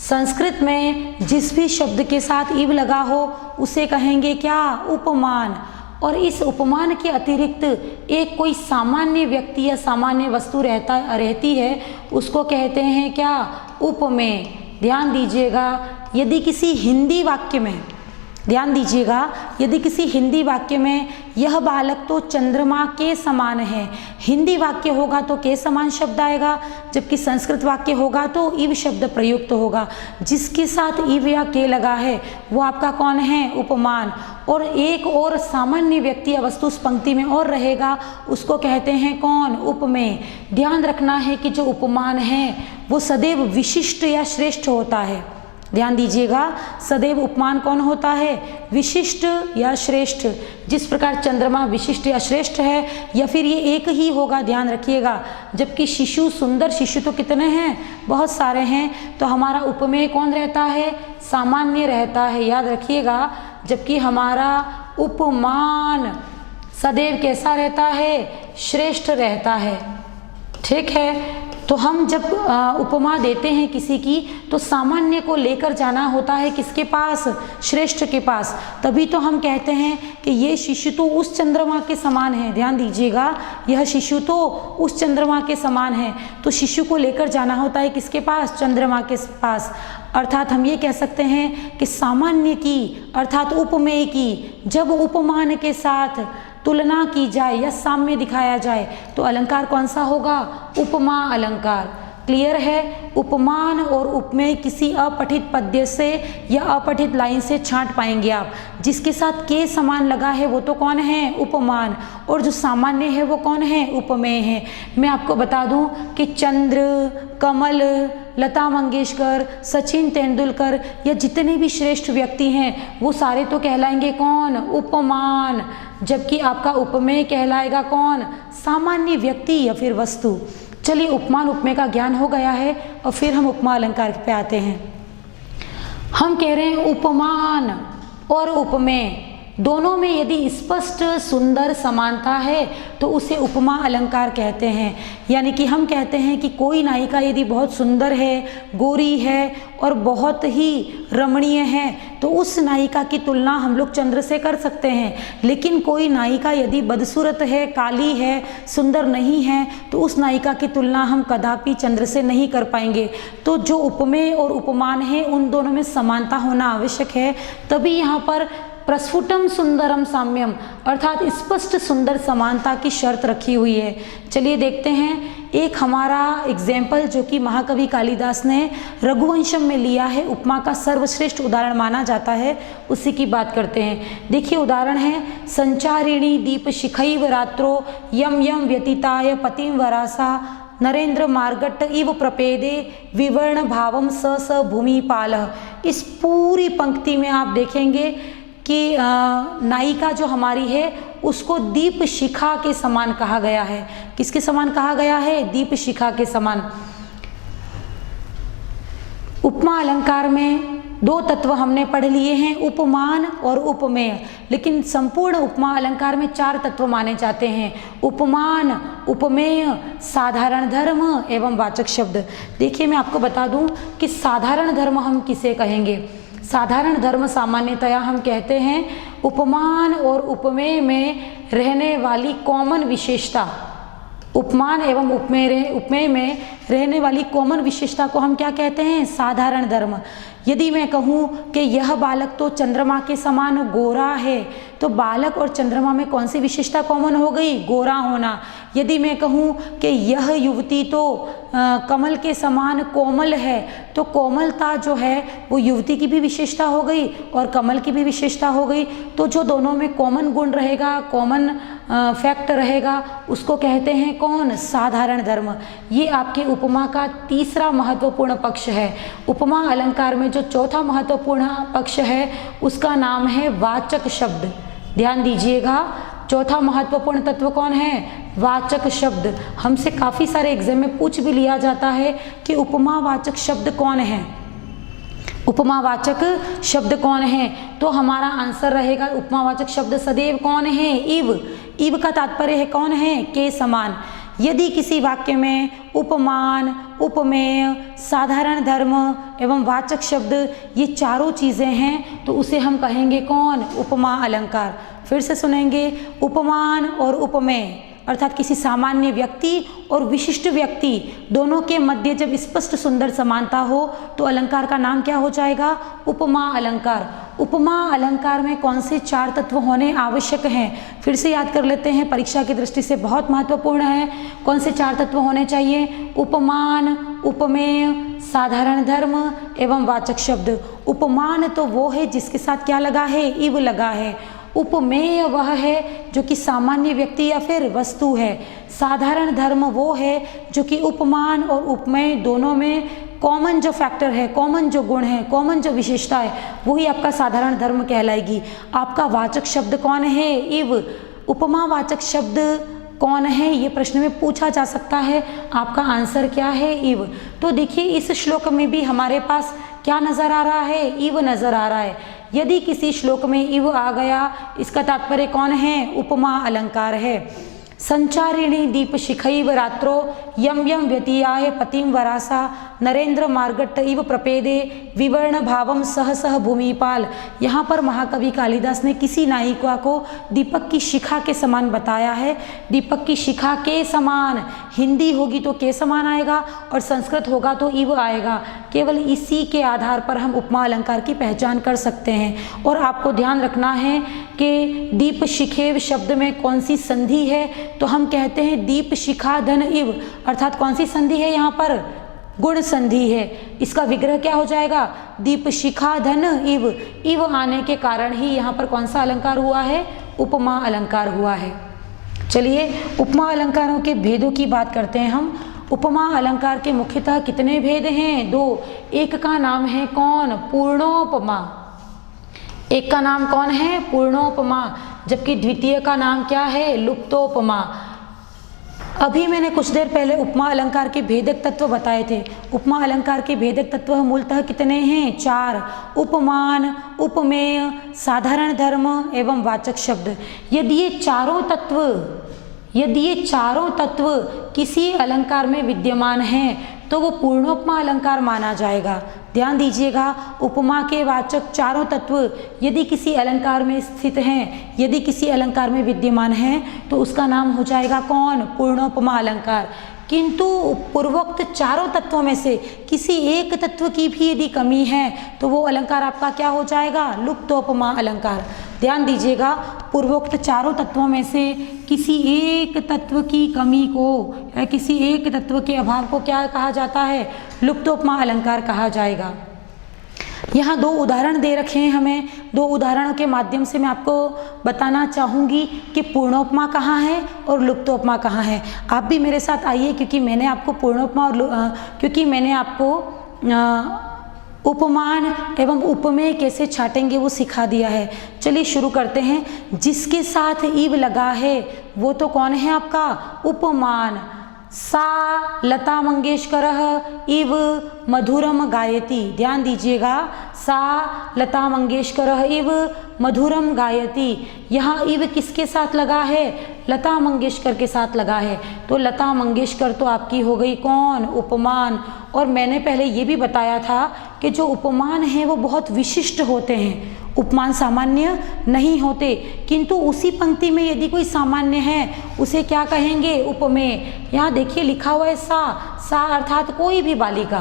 संस्कृत में जिस भी शब्द के साथ इव लगा हो उसे कहेंगे क्या, उपमान। और इस उपमान के अतिरिक्त एक कोई सामान्य व्यक्ति या सामान्य वस्तु रहती है उसको कहते हैं क्या, उपमेय। ध्यान दीजिएगा, यदि किसी हिंदी वाक्य में, ध्यान दीजिएगा, यदि किसी हिंदी वाक्य में यह बालक तो चंद्रमा के समान है, हिंदी वाक्य होगा तो के समान शब्द आएगा, जबकि संस्कृत वाक्य होगा तो इव शब्द प्रयुक्त होगा। जिसके साथ इव या के लगा है वो आपका कौन है, उपमान। और एक और सामान्य व्यक्ति या वस्तु उस पंक्ति में और रहेगा उसको कहते हैं कौन, उपमेय। ध्यान रखना है कि जो उपमान है वो सदैव विशिष्ट या श्रेष्ठ होता है। ध्यान दीजिएगा, सदैव उपमान कौन होता है, विशिष्ट या श्रेष्ठ। जिस प्रकार चंद्रमा विशिष्ट या श्रेष्ठ है या फिर ये एक ही होगा, ध्यान रखिएगा। जबकि शिशु, सुंदर शिशु तो कितने हैं, बहुत सारे हैं, तो हमारा उपमेय कौन रहता है, सामान्य रहता है, याद रखिएगा। जबकि हमारा उपमान सदैव कैसा रहता है, श्रेष्ठ रहता है। ठीक है, तो हम जब उपमा देते हैं किसी की तो सामान्य को लेकर जाना होता है किसके पास, श्रेष्ठ के पास। तभी तो हम कहते हैं कि ये शिशु तो उस चंद्रमा के समान है। ध्यान दीजिएगा, यह शिशु तो उस चंद्रमा के समान है। तो शिशु को लेकर जाना होता है किसके पास, चंद्रमा के पास। अर्थात हम ये कह सकते हैं कि सामान्य की अर्थात उपमेय की जब उपमान के साथ तुलना की जाए या साम्य दिखाया जाए तो अलंकार कौन सा होगा, उपमा अलंकार। क्लियर है, उपमान और उपमेय किसी अपठित पद्य से या अपठित लाइन से छांट पाएंगे आप। जिसके साथ के समान लगा है वो तो कौन है, उपमान, और जो सामान्य है वो कौन है, उपमेय है। मैं आपको बता दूं कि चंद्र, कमल, लता मंगेशकर, सचिन तेंदुलकर या जितने भी श्रेष्ठ व्यक्ति हैं वो सारे तो कहलाएंगे कौन, उपमान। जबकि आपका उपमेय कहलाएगा कौन, सामान्य व्यक्ति या फिर वस्तु। चलिए, उपमान उपमेय का ज्ञान हो गया है और फिर हम उपमा अलंकार पे आते हैं। हम कह रहे हैं उपमान और उपमेय दोनों में यदि स्पष्ट सुंदर समानता है तो उसे उपमा अलंकार कहते हैं। यानी कि हम कहते हैं कि कोई नायिका यदि बहुत सुंदर है, गोरी है और बहुत ही रमणीय है तो उस नायिका की तुलना हम लोग चंद्र से कर सकते हैं। लेकिन कोई नायिका यदि बदसूरत है, काली है, सुंदर नहीं है तो उस नायिका की तुलना हम कदापि चंद्र से नहीं कर पाएंगे। तो जो उपमेय और उपमान है उन दोनों में समानता होना आवश्यक है, तभी यहाँ पर प्रस्फुटम सुंदरम साम्यम अर्थात स्पष्ट सुंदर समानता की शर्त रखी हुई है। चलिए देखते हैं एक हमारा एग्जाम्पल जो कि महाकवि कालिदास ने रघुवंशम में लिया है, उपमा का सर्वश्रेष्ठ उदाहरण माना जाता है, उसी की बात करते हैं। देखिए उदाहरण है, संचारिणी दीप शिखैव रात्रो यम यम व्यतीताय पतिम वरासा नरेंद्र मार्गट इव प्रपेदे विवर्ण भावम स स भूमिपाल। इस पूरी पंक्ति में आप देखेंगे कि नायिका जो हमारी है उसको दीप शिखा के समान कहा गया है। किसके समान कहा गया है, दीप शिखा के समान। उपमा अलंकार में दो तत्व हमने पढ़ लिए हैं, उपमान और उपमेय। लेकिन संपूर्ण उपमा अलंकार में चार तत्व माने जाते हैं, उपमान, उपमेय, साधारण धर्म एवं वाचक शब्द। देखिए मैं आपको बता दूं कि साधारण धर्म हम किसे कहेंगे। साधारण धर्म सामान्यतया हम कहते हैं उपमान और उपमेय में रहने वाली कॉमन विशेषता, उपमान एवं उपमेय में रहने वाली कॉमन विशेषता को हम क्या कहते हैं, साधारण धर्म। यदि मैं कहूँ कि यह बालक तो चंद्रमा के समान गोरा है तो बालक और चंद्रमा में कौन सी विशेषता कॉमन हो गई, गोरा होना। यदि मैं कहूँ कि यह युवती तो कमल के समान कोमल है तो कोमलता जो है वो युवती की भी विशेषता हो गई और कमल की भी विशेषता हो गई। तो जो दोनों में कॉमन गुण रहेगा, कॉमन फैक्ट रहेगा, उसको कहते हैं कौन, साधारण धर्म। ये आपके उपमा का तीसरा महत्वपूर्ण पक्ष है। उपमा अलंकार में जो चौथा महत्वपूर्ण पक्ष है उसका नाम है वाचक शब्द। ध्यान दीजिएगा, चौथा महत्वपूर्ण तत्व कौन है, वाचक शब्द। हमसे काफ़ी सारे एग्जाम में पूछ भी लिया जाता है कि उपमावाचक शब्द कौन है, उपमावाचक शब्द कौन है। तो हमारा आंसर रहेगा उपमावाचक शब्द सदैव कौन है, इव। इव का तात्पर्य है कौन है, के समान। यदि किसी वाक्य में उपमान, उपमेय, साधारण धर्म एवं वाचक शब्द ये चारों चीज़ें हैं तो उसे हम कहेंगे कौन, उपमा अलंकार। फिर से सुनेंगे, उपमान और उपमेय अर्थात किसी सामान्य व्यक्ति और विशिष्ट व्यक्ति दोनों के मध्य जब स्पष्ट सुंदर समानता हो तो अलंकार का नाम क्या हो जाएगा, उपमा अलंकार। उपमा अलंकार में कौन से चार तत्व होने आवश्यक हैं, फिर से याद कर लेते हैं, परीक्षा की दृष्टि से बहुत महत्वपूर्ण है। कौन से चार तत्व होने चाहिए, उपमान, उपमेय, साधारण धर्म एवं वाचक शब्द। उपमान तो वो है जिसके साथ क्या लगा है, इव लगा है। उपमेय वह है जो कि सामान्य व्यक्ति या फिर वस्तु है। साधारण धर्म वो है जो कि उपमान और उपमेय दोनों में कॉमन जो फैक्टर है, कॉमन जो गुण है, कॉमन जो विशेषता है, वही आपका साधारण धर्म कहलाएगी। आपका वाचक शब्द कौन है, इव। उपमावाचक शब्द कौन है, ये प्रश्न में पूछा जा सकता है। आपका आंसर क्या है, इव। तो देखिए इस श्लोक में भी हमारे पास क्या नज़र आ रहा है, इव नज़र आ रहा है। यदि किसी श्लोक में इव आ गया, इसका तात्पर्य कौन है? उपमा अलंकार है। संचारिणी दीप शिखैव रात्रो यम यम व्यतीयाय पतिम वरासा नरेंद्र मार्गट्ट इव प्रपेदे विवर्ण भावम सह सह भूमिपाल। यहाँ पर महाकवि कालिदास ने किसी नायिका को दीपक की शिखा के समान बताया है। दीपक की शिखा के समान, हिंदी होगी तो के समान आएगा और संस्कृत होगा तो इव आएगा। केवल इसी के आधार पर हम उपमा अलंकार की पहचान कर सकते हैं। और आपको ध्यान रखना है कि दीप शिखेव शब्द में कौन सी संधि है, तो हम कहते हैं दीप शिखा धन इव, अर्थात कौन सी संधि है यहाँ पर? गुण संधि है। इसका विग्रह क्या हो जाएगा? दीप शिखा धन इव। इव आने के कारण ही यहाँ पर कौन सा अलंकार हुआ है? उपमा अलंकार हुआ है। चलिए उपमा अलंकारों के भेदों की बात करते हैं हम। उपमा अलंकार के मुख्यतः कितने भेद हैं? 2। एक का नाम है कौन? पूर्णोपमा। एक का नाम कौन है? पूर्णोपमा, जबकि द्वितीय का नाम क्या है? लुप्तोपमा। अभी मैंने कुछ देर पहले उपमा अलंकार के भेदक तत्व बताए थे। उपमा अलंकार के भेदक तत्व मूलतः कितने हैं? 4। उपमान, उपमेय, साधारण धर्म एवं वाचक शब्द। यदि ये चारों तत्व किसी अलंकार में विद्यमान हैं तो वो पूर्णोपमा अलंकार माना जाएगा। ध्यान दीजिएगा, उपमा के वाचक चारों तत्व यदि किसी अलंकार में स्थित हैं, यदि किसी अलंकार में विद्यमान हैं, तो उसका नाम हो जाएगा कौन? पूर्णोपमा अलंकार। किंतु पूर्वोक्त चारों तत्वों में से किसी एक तत्व की भी यदि कमी है तो वो अलंकार आपका क्या हो जाएगा? लुप्तोपमा अलंकार। ध्यान दीजिएगा, पूर्वोक्त चारों तत्वों में से किसी एक तत्व की कमी को या किसी एक तत्व के अभाव को क्या कहा जाता है? लुप्तोपमा अलंकार कहा जाएगा। यहाँ 2 उदाहरण दे रखे हैं हमें। 2 उदाहरणों के माध्यम से मैं आपको बताना चाहूँगी कि पूर्णोपमा कहाँ है और लुप्तोपमा कहाँ है। आप भी मेरे साथ आइए, क्योंकि मैंने आपको पूर्णोपमा और उपमान एवं उपमेय कैसे छाटेंगे वो सिखा दिया है। चलिए शुरू करते हैं। जिसके साथ इव लगा है वो तो कौन है आपका? उपमान। सा लता मंगेशकरः इव मधुरम गायति। ध्यान दीजिएगा, सा लता मंगेशकरः इव मधुरम गायति। यहाँ इव किसके साथ लगा है? लता मंगेशकर के साथ लगा है। तो लता मंगेशकर तो आपकी हो गई कौन? उपमान। और मैंने पहले ये भी बताया था कि जो उपमान हैं वो बहुत विशिष्ट होते हैं, उपमान सामान्य नहीं होते। किंतु उसी पंक्ति में यदि कोई सामान्य है उसे क्या कहेंगे? उपमेय। यहाँ देखिए लिखा हुआ है सा अर्थात कोई भी बालिका,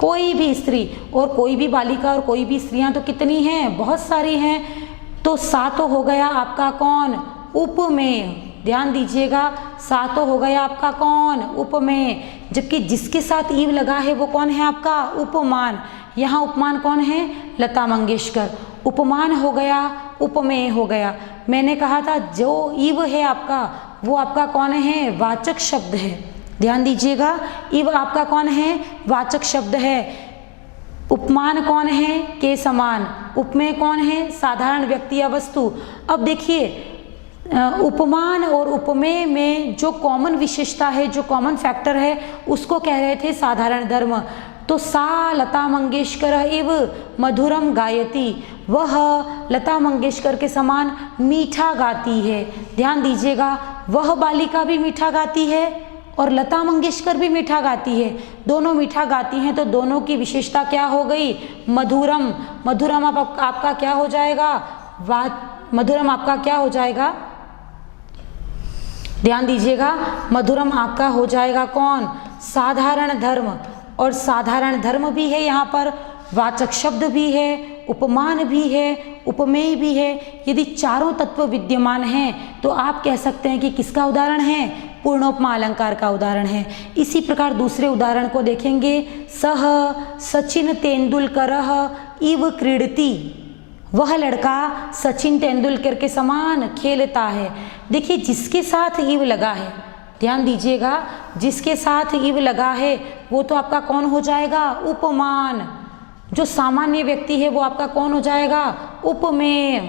कोई भी स्त्री। और कोई भी बालिका और कोई भी स्त्रियां तो कितनी हैं? बहुत सारी हैं। तो सा तो हो गया आपका कौन? उपमेय। ध्यान दीजिएगा, सा तो हो गया आपका कौन? उपमेय। जबकि जिसके साथ ईव लगा है वो कौन है आपका? उपमान। यहाँ उपमान कौन है? लता मंगेशकर। उपमान हो गया, उपमेय हो गया। मैंने कहा था जो ईव है आपका वो आपका कौन है? वाचक शब्द है। ध्यान दीजिएगा, ईव आपका कौन है? वाचक शब्द है। उपमान कौन है? के समान। उपमेय कौन है? साधारण व्यक्ति या वस्तु। अब देखिए, उपमान और उपमेय में जो कॉमन विशेषता है, जो कॉमन फैक्टर है, उसको कह रहे थे साधारण धर्म। तो सा लता मंगेशकर इव मधुरम गायति, वह लता मंगेशकर के समान मीठा गाती है। ध्यान दीजिएगा, वह बालिका भी मीठा गाती है और लता मंगेशकर भी मीठा गाती है। दोनों मीठा गाती हैं, तो दोनों की विशेषता क्या हो गई? मधुरम। मधुरम आपका क्या हो जाएगा? मधुरम आपका क्या हो जाएगा? ध्यान दीजिएगा, मधुरम आपका हो जाएगा कौन? साधारण धर्म। और साधारण धर्म भी है, यहाँ पर वाचक शब्द भी है, उपमान भी है, उपमेय भी है। यदि चारों तत्व विद्यमान हैं तो आप कह सकते हैं कि किसका उदाहरण है? पूर्णोपमा अलंकार का उदाहरण है। इसी प्रकार दूसरे उदाहरण को देखेंगे। सह सचिन तेंदुलकरः इव क्रीडति, वह लड़का सचिन तेंदुलकर के समान खेलता है। देखिए, जिसके साथ ईव लगा है, ध्यान दीजिएगा, जिसके साथ ईव लगा है वो तो आपका कौन हो जाएगा? उपमान। जो सामान्य व्यक्ति है वो आपका कौन हो जाएगा? उपमेय।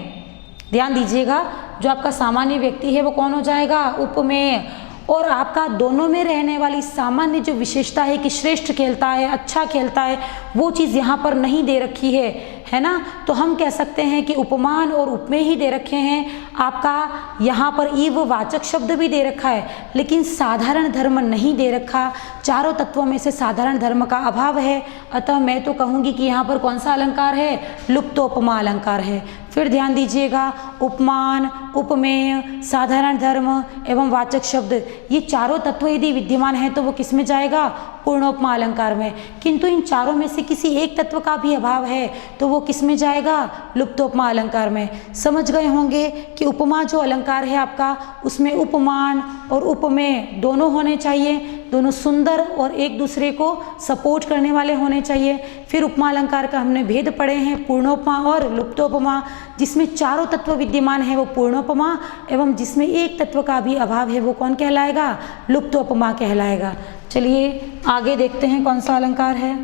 ध्यान दीजिएगा, जो आपका सामान्य व्यक्ति है वो कौन हो जाएगा? उपमेय। और आपका दोनों में रहने वाली सामान्य जो विशेषता है कि श्रेष्ठ खेलता है, अच्छा खेलता है, वो चीज़ यहाँ पर नहीं दे रखी है है ना। तो हम कह सकते हैं कि उपमान और उपमेय ही दे रखे हैं। आपका यहाँ पर ईव वाचक शब्द भी दे रखा है, लेकिन साधारण धर्म नहीं दे रखा। चारों तत्वों में से साधारण धर्म का अभाव है, अतः मैं तो कहूँगी कि यहाँ पर कौन सा अलंकार है, लुप्तोपमा अलंकार है। फिर ध्यान दीजिएगा, उपमान, उपमेय, साधारण धर्म एवं वाचक शब्द, ये चारों तत्व यदि विद्यमान है तो वो किस में जाएगा, पूर्णोपमा अलंकार में। किंतु इन चारों में से किसी एक तत्व का भी अभाव है तो वो किस में जाएगा, लुप्तोपमा अलंकार में। समझ गए होंगे कि उपमा जो अलंकार है आपका, उसमें उपमान और उपमेय दोनों होने चाहिए, दोनों सुंदर और एक दूसरे को सपोर्ट करने वाले होने चाहिए। फिर उपमा अलंकार का हमने भेद पढ़े हैं, पूर्णोपमा और लुप्तोपमा। जिसमें चारों तत्व विद्यमान है वो पूर्णोपमा, एवं जिसमें एक तत्व का भी अभाव है वो कौन कहलाएगा, लुप्तोपमा कहलाएगा। चलिए आगे देखते हैं कौन सा अलंकार है।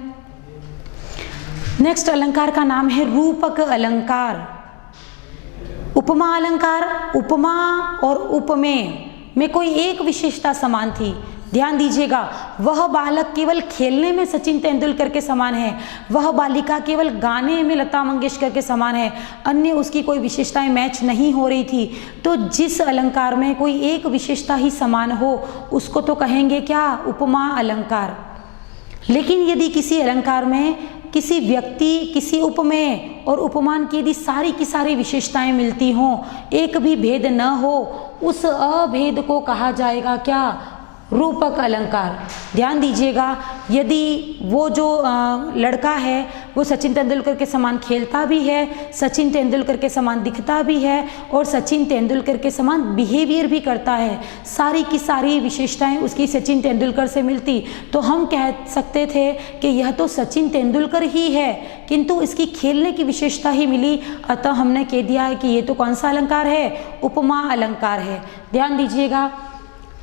नेक्स्ट अलंकार का नाम है रूपक अलंकार। उपमा अलंकार, उपमा और उपमेय में कोई एक विशेषता समान थी। ध्यान दीजिएगा, वह बालक केवल खेलने में सचिन तेंदुलकर के समान है, वह बालिका केवल गाने में लता मंगेशकर के समान है, अन्य उसकी कोई विशेषताएं मैच नहीं हो रही थी। तो जिस अलंकार में कोई एक विशेषता ही समान हो उसको तो कहेंगे क्या, उपमा अलंकार। लेकिन यदि किसी अलंकार में किसी व्यक्ति, किसी उपमेय और उपमान की यदि सारी की सारी विशेषताएं मिलती हों, एक भी भेद न हो, उस अभेद को कहा जाएगा क्या, रूपक अलंकार। ध्यान दीजिएगा, यदि वो जो लड़का है वो सचिन तेंदुलकर के समान खेलता भी है, सचिन तेंदुलकर के समान दिखता भी है और सचिन तेंदुलकर के समान बिहेवियर भी करता है, सारी की सारी विशेषताएं उसकी सचिन तेंदुलकर से मिलती, तो हम कह सकते थे कि यह तो सचिन तेंदुलकर ही है, किंतु इसकी खेलने की विशेषता ही मिली, अतः हमने कह दिया है कि ये तो कौन सा अलंकार है, उपमा अलंकार है। ध्यान दीजिएगा,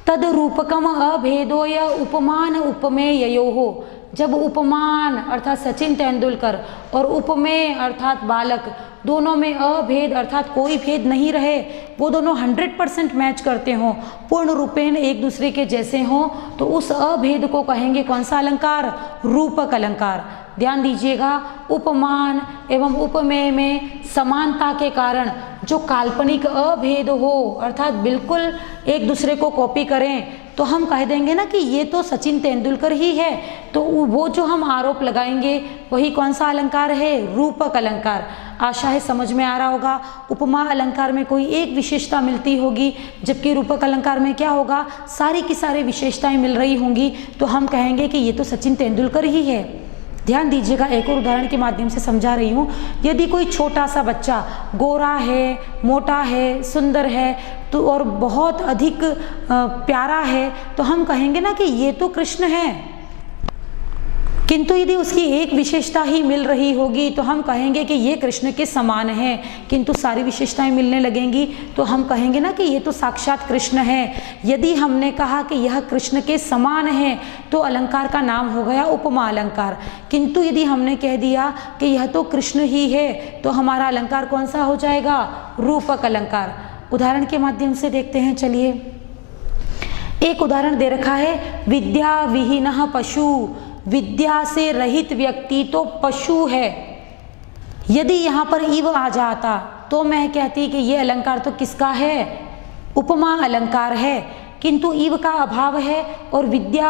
तद रूपकम अभेदोय उपमान उपमेययोः। जब उपमान अर्थात सचिन तेंदुलकर और उपमेय अर्थात बालक दोनों में अभेद अर्थात कोई भेद नहीं रहे, वो दोनों 100% मैच करते हों, पूर्ण रूपेण एक दूसरे के जैसे हों, तो उस अभेद को कहेंगे कौन सा अलंकार, रूपक अलंकार। ध्यान दीजिएगा, उपमान एवं उपमेय में समानता के कारण जो काल्पनिक अभेद हो अर्थात बिल्कुल एक दूसरे को कॉपी करें, तो हम कह देंगे ना कि ये तो सचिन तेंदुलकर ही है, तो वो जो हम आरोप लगाएंगे वही कौन सा अलंकार है, रूपक अलंकार। आशा है समझ में आ रहा होगा। उपमा अलंकार में कोई एक विशेषता मिलती होगी, जबकि रूपक अलंकार में क्या होगा, सारी की सारी विशेषताएं मिल रही होंगी, तो हम कहेंगे कि ये तो सचिन तेंदुलकर ही है। ध्यान दीजिएगा, एक और उदाहरण के माध्यम से समझा रही हूँ। यदि कोई छोटा सा बच्चा गोरा है, मोटा है, सुंदर है तो और बहुत अधिक प्यारा है, तो हम कहेंगे ना कि ये तो कृष्ण है। किंतु यदि उसकी एक विशेषता ही मिल रही होगी तो हम कहेंगे कि ये कृष्ण के समान है, किंतु सारी विशेषताएं मिलने लगेंगी तो हम कहेंगे ना कि ये तो साक्षात कृष्ण है। यदि हमने कहा कि यह कृष्ण के समान है तो अलंकार का नाम हो गया उपमा अलंकार, किंतु यदि हमने कह दिया कि यह तो कृष्ण ही है तो हमारा अलंकार कौन सा हो जाएगा, रूपक अलंकार। उदाहरण के माध्यम से देखते हैं। चलिए, एक उदाहरण दे रखा है, विद्या विहीनः पशु। विद्या से रहित व्यक्ति तो पशु है। यदि यहाँ पर इव आ जाता तो मैं कहती कि ये अलंकार तो किसका है, उपमा अलंकार है, किंतु इव का अभाव है और विद्या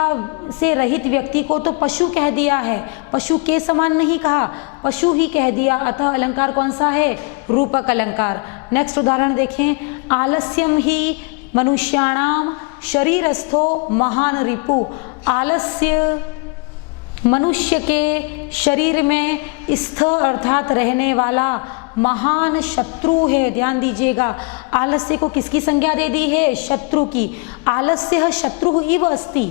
से रहित व्यक्ति को तो पशु कह दिया है, पशु के समान नहीं कहा, पशु ही कह दिया, अतः अलंकार कौन सा है, रूपक अलंकार। नेक्स्ट उदाहरण देखें, आलस्यम ही मनुष्याणाम शरीरस्थो महान रिपु। आलस्य मनुष्य के शरीर में स्थ अर्थात रहने वाला महान शत्रु है। ध्यान दीजिएगा, आलस्य को किसकी संज्ञा दे दी है, शत्रु की। आलस्य शत्रु इव अस्ति।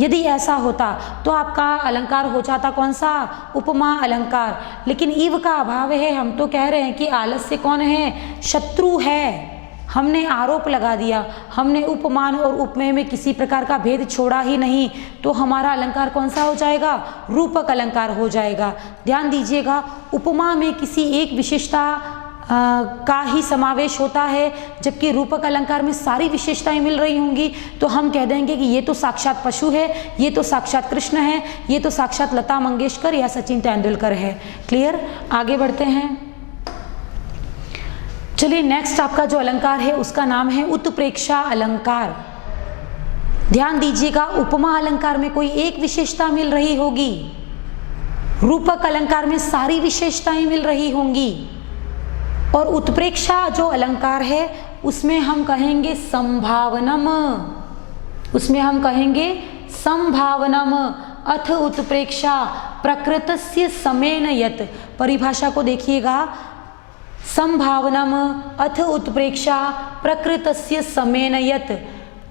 यदि ऐसा होता तो आपका अलंकार हो जाता कौन सा, उपमा अलंकार, लेकिन इव का अभाव है। हम तो कह रहे हैं कि आलस्य कौन है, शत्रु है। हमने आरोप लगा दिया, हमने उपमान और उपमेय में किसी प्रकार का भेद छोड़ा ही नहीं, तो हमारा अलंकार कौन सा हो जाएगा, रूपक अलंकार हो जाएगा। ध्यान दीजिएगा, उपमा में किसी एक विशेषता का ही समावेश होता है, जबकि रूपक अलंकार में सारी विशेषताएं मिल रही होंगी, तो हम कह देंगे कि ये तो साक्षात पशु है, ये तो साक्षात कृष्ण है, ये तो साक्षात लता मंगेशकर या सचिन तेंदुलकर है। क्लियर? आगे बढ़ते हैं। चलिए नेक्स्ट आपका जो अलंकार है उसका नाम है उत्प्रेक्षा अलंकार। ध्यान दीजिएगा, उपमा अलंकार में कोई एक विशेषता मिल रही होगी, रूपक अलंकार में सारी विशेषताएं मिल रही होंगी, और उत्प्रेक्षा जो अलंकार है उसमें हम कहेंगे संभावनम, उसमें हम कहेंगे संभावनम अथ उत्प्रेक्षा प्रकृतस्य समेन यत्। परिभाषा को देखिएगा, संभावनम अथ उत्प्रेक्षा प्रकृतस्य समेन यत्।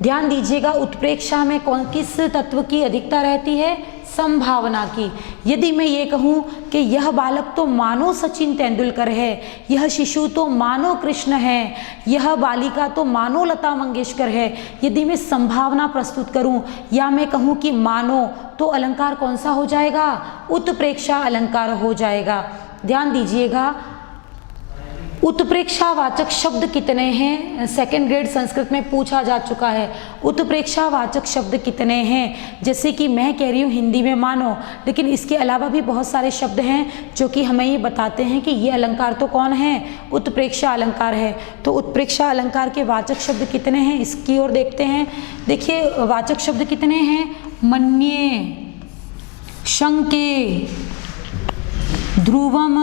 ध्यान दीजिएगा, उत्प्रेक्षा में किस तत्व की अधिकता रहती है? संभावना की। यदि मैं ये कहूँ कि यह बालक तो मानो सचिन तेंदुलकर है, यह शिशु तो मानो कृष्ण है, यह बालिका तो मानो लता मंगेशकर है, यदि मैं संभावना प्रस्तुत करूँ या मैं कहूँ कि मानो, तो अलंकार कौन सा हो जाएगा? उत्प्रेक्षा अलंकार हो जाएगा। ध्यान दीजिएगा, उत्प्रेक्षावाचक शब्द कितने हैं? सेकेंड ग्रेड संस्कृत में पूछा जा चुका है। उत्प्रेक्षावाचक शब्द कितने हैं? जैसे कि मैं कह रही हूँ हिंदी में मानो, लेकिन इसके अलावा भी बहुत सारे शब्द हैं जो कि हमें ये बताते हैं कि ये अलंकार तो कौन है? उत्प्रेक्षा अलंकार है। तो उत्प्रेक्षा अलंकार के वाचक शब्द कितने हैं इसकी ओर देखते हैं। देखिए वाचक शब्द कितने हैं? मन्ये, शंके, ध्रुवम,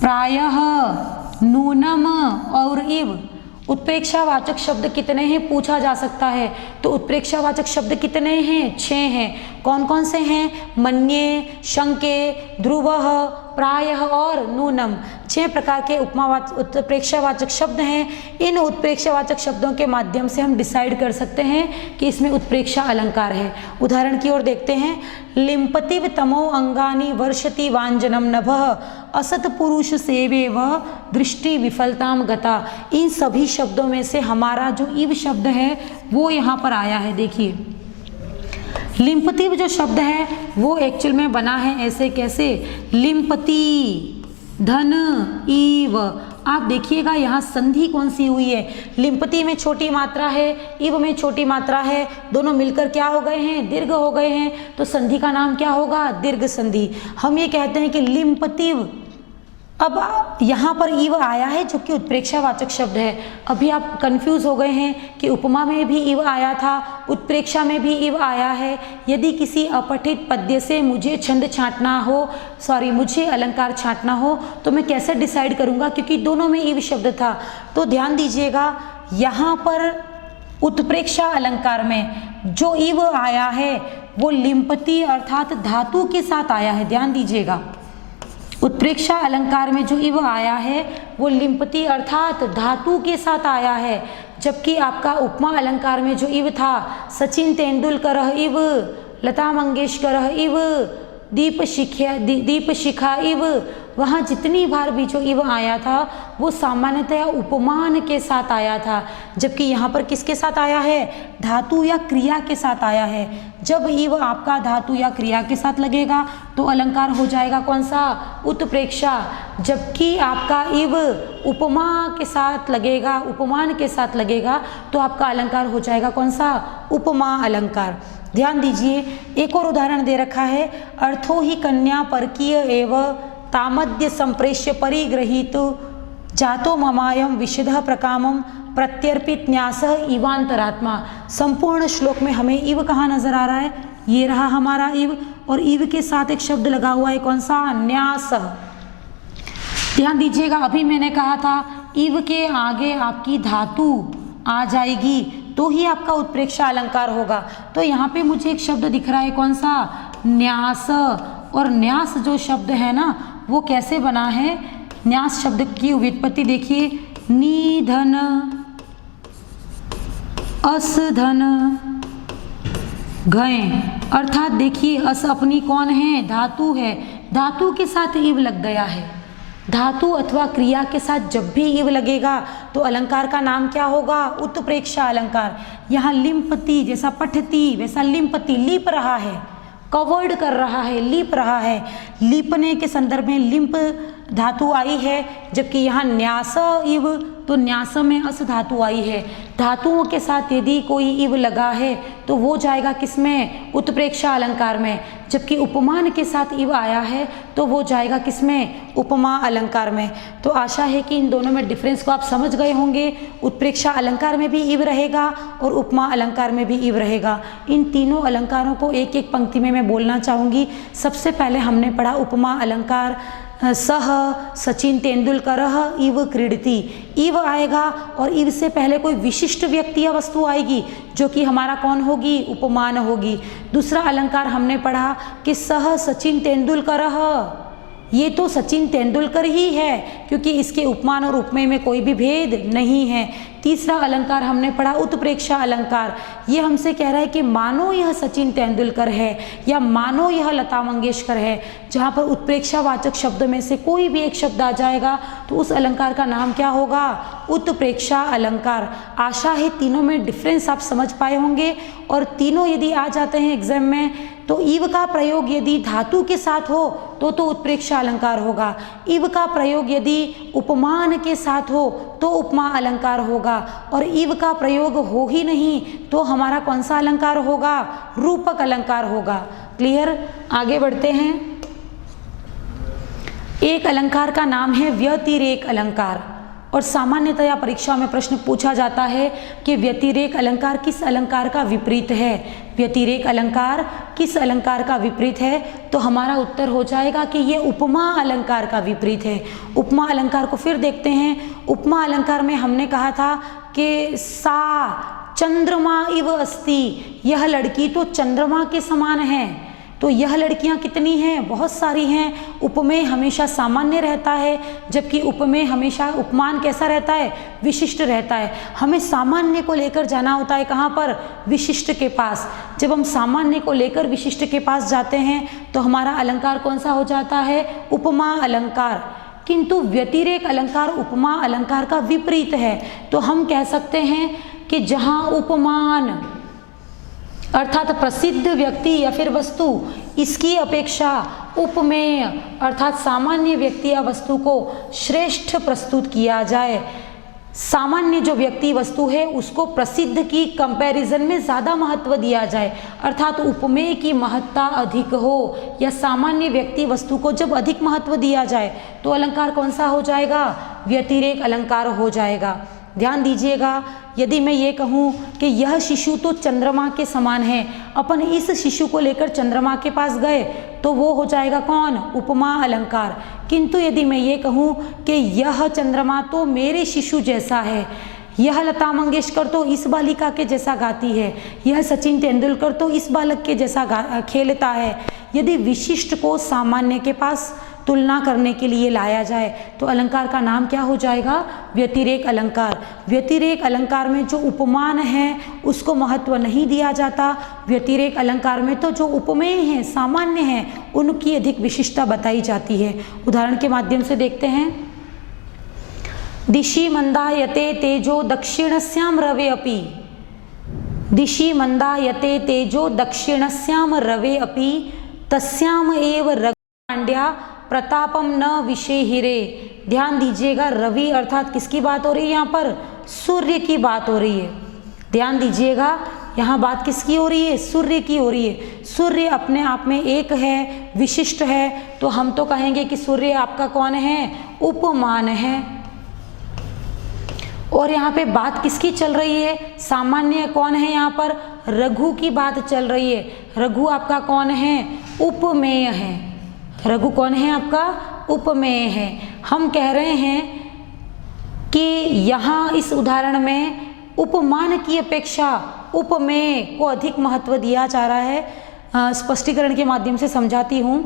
प्रायः, नूनम और इव। उत्प्रेक्षावाचक शब्द कितने हैं पूछा जा सकता है। तो उत्प्रेक्षावाचक शब्द कितने हैं? 6 हैं। कौन कौन से हैं? मन्ये, शंके, ध्रुवः, प्रायः और नूनम। 6 प्रकार के उत्प्रेक्षावाचक शब्द हैं। इन उत्प्रेक्षावाचक शब्दों के माध्यम से हम डिसाइड कर सकते हैं कि इसमें उत्प्रेक्षा अलंकार है। उदाहरण की ओर देखते हैं। लिम्पतिव तमो अंगानि वर्षति वांजनम नभः असत पुरुष सेवेव दृष्टि विफलताम गता। इन सभी शब्दों में से हमारा जो इव शब्द है वो यहाँ पर आया है। देखिए लिम्पतिव जो शब्द है वो एक्चुअल में बना है ऐसे, कैसे? लिम्पति धन ईव। आप देखिएगा यहाँ संधि कौन सी हुई है? लिम्पति में छोटी मात्रा है, इव में छोटी मात्रा है, दोनों मिलकर क्या हो गए हैं? दीर्घ हो गए हैं। तो संधि का नाम क्या होगा? दीर्घ संधि। हम ये कहते हैं कि लिम्पतिव। अब यहाँ पर इव आया है जो कि उत्प्रेक्षावाचक शब्द है। अभी आप कंफ्यूज हो गए हैं कि उपमा में भी इव आया था, उत्प्रेक्षा में भी इव आया है। यदि किसी अपठित पद्य से मुझे छंद छांटना हो, मुझे अलंकार छांटना हो, तो मैं कैसे डिसाइड करूँगा? क्योंकि दोनों में इव शब्द था। तो ध्यान दीजिएगा, यहाँ पर उत्प्रेक्षा अलंकार में जो इव आया है वो लिम्पति अर्थात धातु के साथ आया है। ध्यान दीजिएगा, उत्प्रेक्षा अलंकार में जो इव आया है वो लिम्पति अर्थात धातु के साथ आया है। जबकि आपका उपमा अलंकार में जो इव था, सचिन तेंदुलकर इव, लता मंगेशकर इव, दीप शिखा इव, वहाँ जितनी बार भी जो इव आया था वो सामान्यतया उपमान के साथ आया था। जबकि यहाँ पर किसके साथ आया है? धातु या क्रिया के साथ आया है। जब इव आपका धातु या क्रिया के साथ लगेगा तो अलंकार हो जाएगा कौन सा? उत्प्रेक्षा। जबकि आपका इव उपमा के साथ लगेगा, उपमान के साथ लगेगा, तो आपका अलंकार हो जाएगा कौन सा? उपमा अलंकार। ध्यान दीजिए, एक और उदाहरण दे रखा है। अर्थो ही कन्या परकीय एव तामद्य संप्रेष्य परिगृहीत जातो ममायम विशुद्ध प्रकामम प्रत्यर्पित न्यासः इवांतरात्मा। संपूर्ण श्लोक में हमें इव कहाँ नजर आ रहा है? ये रहा हमारा इव, और इव के साथ एक शब्द लगा हुआ है, कौन सा? न्यासः। ध्यान दीजिएगा, अभी मैंने कहा था इव के आगे आपकी धातु आ जाएगी तो ही आपका उत्प्रेक्षा अलंकार होगा। तो यहाँ पे मुझे एक शब्द दिख रहा है, कौन सा? न्यास। और न्यास जो शब्द है ना वो कैसे बना है? न्यास शब्द की व्युत्पत्ति देखिए, निधन, असधन, घय। अर्थात देखिए अस अपनी कौन है? धातु है। धातु के साथ इव लग गया है। धातु अथवा क्रिया के साथ जब भी इव लगेगा तो अलंकार का नाम क्या होगा? उत्प्रेक्षा अलंकार। यहाँ लिम्पति जैसा पठती वैसा लिम्पति, लीप रहा है, कवर्ड कर रहा है, लीप रहा है। लीपने के संदर्भ में लिम्प धातु आई है, जबकि यहाँ न्यास इव, तो न्यास में अस धातु आई है। धातुओं के साथ यदि कोई इव लगा है तो वो जाएगा किसमें, उत्प्रेक्षा अलंकार में, जबकि उपमान के साथ इव आया है तो वो जाएगा किसमें, उपमा अलंकार में। तो आशा है कि इन दोनों में डिफरेंस को आप समझ गए होंगे। उत्प्रेक्षा अलंकार में भी इव रहेगा और उपमा अलंकार में भी इव रहेगा। इन तीनों अलंकारों को एक एक पंक्ति में मैं बोलना चाहूँगी। सबसे पहले हमने पढ़ा उपमा अलंकार, सह सचिन तेंदुलकर इव क्रीडति। इव आएगा और इव से पहले कोई विशिष्ट व्यक्ति या वस्तु आएगी जो कि हमारा कौन होगी, उपमान होगी। दूसरा अलंकार हमने पढ़ा कि सह सचिन तेंदुलकर, ये तो सचिन तेंदुलकर ही है क्योंकि इसके उपमान और उपमेय में कोई भी भेद नहीं है। तीसरा अलंकार हमने पढ़ा उत्प्रेक्षा अलंकार, ये हमसे कह रहा है कि मानो यह सचिन तेंदुलकर है या मानो यह लता मंगेशकर है। जहाँ पर उत्प्रेक्षावाचक शब्द में से कोई भी एक शब्द आ जाएगा तो उस अलंकार का नाम क्या होगा, उत्प्रेक्षा अलंकार। आशा है तीनों में डिफरेंस आप समझ पाए होंगे। और तीनों यदि आ जाते हैं एग्जाम में तो इव का प्रयोग यदि धातु के साथ हो तो उत्प्रेक्षा अलंकार होगा। इव का प्रयोग यदि उपमान के साथ हो तो उपमा अलंकार होगा। और इव का प्रयोग हो ही नहीं तो हमारा कौन सा अलंकार होगा, रूपक अलंकार होगा। क्लियर, आगे बढ़ते हैं। एक अलंकार का नाम है व्यतिरेक अलंकार। और सामान्यतया परीक्षा में प्रश्न पूछा जाता है कि व्यतिरेक अलंकार किस अलंकार का विपरीत है। व्यतिरेक अलंकार किस अलंकार का विपरीत है, तो हमारा उत्तर हो जाएगा कि ये उपमा अलंकार का विपरीत है। उपमा अलंकार को फिर देखते हैं। उपमा अलंकार में हमने कहा था कि सा चंद्रमा इव अस्ति, यह लड़की तो चंद्रमा के समान है। तो यह लड़कियां कितनी हैं, बहुत सारी हैं। उपमेय हमेशा सामान्य रहता है, जबकि उपमेय हमेशा, उपमान कैसा रहता है, विशिष्ट रहता है। हमें सामान्य को लेकर जाना होता है कहाँ पर, विशिष्ट के पास। जब हम सामान्य को लेकर विशिष्ट के पास जाते हैं तो हमारा अलंकार कौन सा हो जाता है, उपमा अलंकार। किंतु व्यतिरेक अलंकार उपमा अलंकार का विपरीत है। तो हम कह सकते हैं कि जहाँ उपमान अर्थात प्रसिद्ध व्यक्ति या फिर वस्तु, इसकी अपेक्षा उपमेय अर्थात सामान्य व्यक्ति या वस्तु को श्रेष्ठ प्रस्तुत किया जाए। सामान्य जो व्यक्ति वस्तु है उसको प्रसिद्ध की कंपैरिजन में ज़्यादा महत्व दिया जाए, अर्थात उपमेय की महत्ता अधिक हो या सामान्य व्यक्ति वस्तु को जब अधिक महत्व दिया जाए तो अलंकार कौन सा हो जाएगा, व्यतिरेक अलंकार हो जाएगा। ध्यान दीजिएगा, यदि मैं ये कहूँ कि यह शिशु तो चंद्रमा के समान है, अपन इस शिशु को लेकर चंद्रमा के पास गए तो वो हो जाएगा कौन, उपमा अलंकार। किंतु यदि मैं ये कहूँ कि यह चंद्रमा तो मेरे शिशु जैसा है, यह लता मंगेशकर तो इस बालिका के जैसा गाती है, यह सचिन तेंदुलकर तो इस बालक के जैसा खेलता है, यदि विशिष्ट को सामान्य के पास तुलना करने के लिए लाया जाए तो अलंकार का नाम क्या हो जाएगा, व्यतिरेक अलंकार। व्यतिरेक अलंकार में जो उपमान है उसको महत्व नहीं दिया जाता। व्यतिरेक अलंकार में तो जो उपमेय हैं, सामान्य हैं, उनकी अधिक विशिष्टता बताई जाती है। उदाहरण के माध्यम से देखते हैं। दिशि मंदायते तेजो दक्षिणस्याम रवे अपि, दिशि मंदायते तेजो दक्षिणस्याम रवे अपि, तस्याम एव रघुपांड्या प्रतापम न विषेहिरे। ध्यान दीजिएगा, रवि अर्थात किसकी बात हो रही है यहाँ पर, सूर्य की बात हो रही है। ध्यान दीजिएगा, यहाँ बात किसकी हो रही है, सूर्य की हो रही है। सूर्य अपने आप में एक है, विशिष्ट है, तो हम तो कहेंगे कि सूर्य आपका कौन है, उपमान है। और यहाँ पे बात किसकी चल रही है, सामान्य कौन है यहाँ पर, रघु की बात चल रही है। रघु आपका कौन है, उपमेय है। रघु कौन है आपका, उपमेय है। हम कह रहे हैं कि यहाँ इस उदाहरण में उपमान की अपेक्षा उपमेय को अधिक महत्व दिया जा रहा है। स्पष्टीकरण के माध्यम से समझाती हूँ।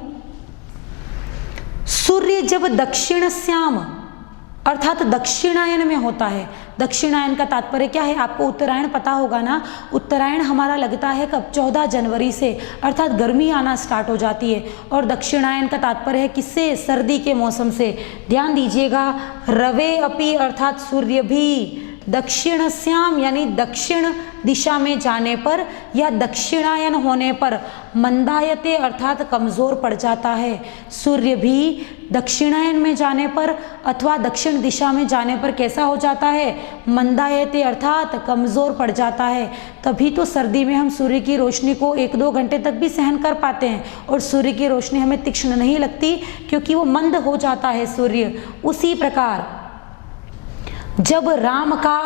सूर्य जब दक्षिणस्याम अर्थात दक्षिणायन में होता है, दक्षिणायन का तात्पर्य क्या है, आपको उत्तरायण पता होगा ना। उत्तरायण हमारा लगता है कब, 14 जनवरी से, अर्थात गर्मी आना स्टार्ट हो जाती है। और दक्षिणायन का तात्पर्य है किससे, सर्दी के मौसम से। ध्यान दीजिएगा, रवे अपि अर्थात सूर्य भी, दक्षिणस्याम यानी दक्षिण दिशा में जाने पर या दक्षिणायन होने पर मंदायते अर्थात कमज़ोर पड़ जाता है। सूर्य भी दक्षिणायन में जाने पर अथवा दक्षिण दिशा में जाने पर कैसा हो जाता है? मंदायते अर्थात कमज़ोर पड़ जाता है। तभी तो सर्दी में हम सूर्य की रोशनी को 1-2 घंटे तक भी सहन कर पाते हैं और सूर्य की रोशनी हमें तीक्ष्ण नहीं लगती, क्योंकि वो मंद हो जाता है सूर्य। उसी प्रकार जब राम का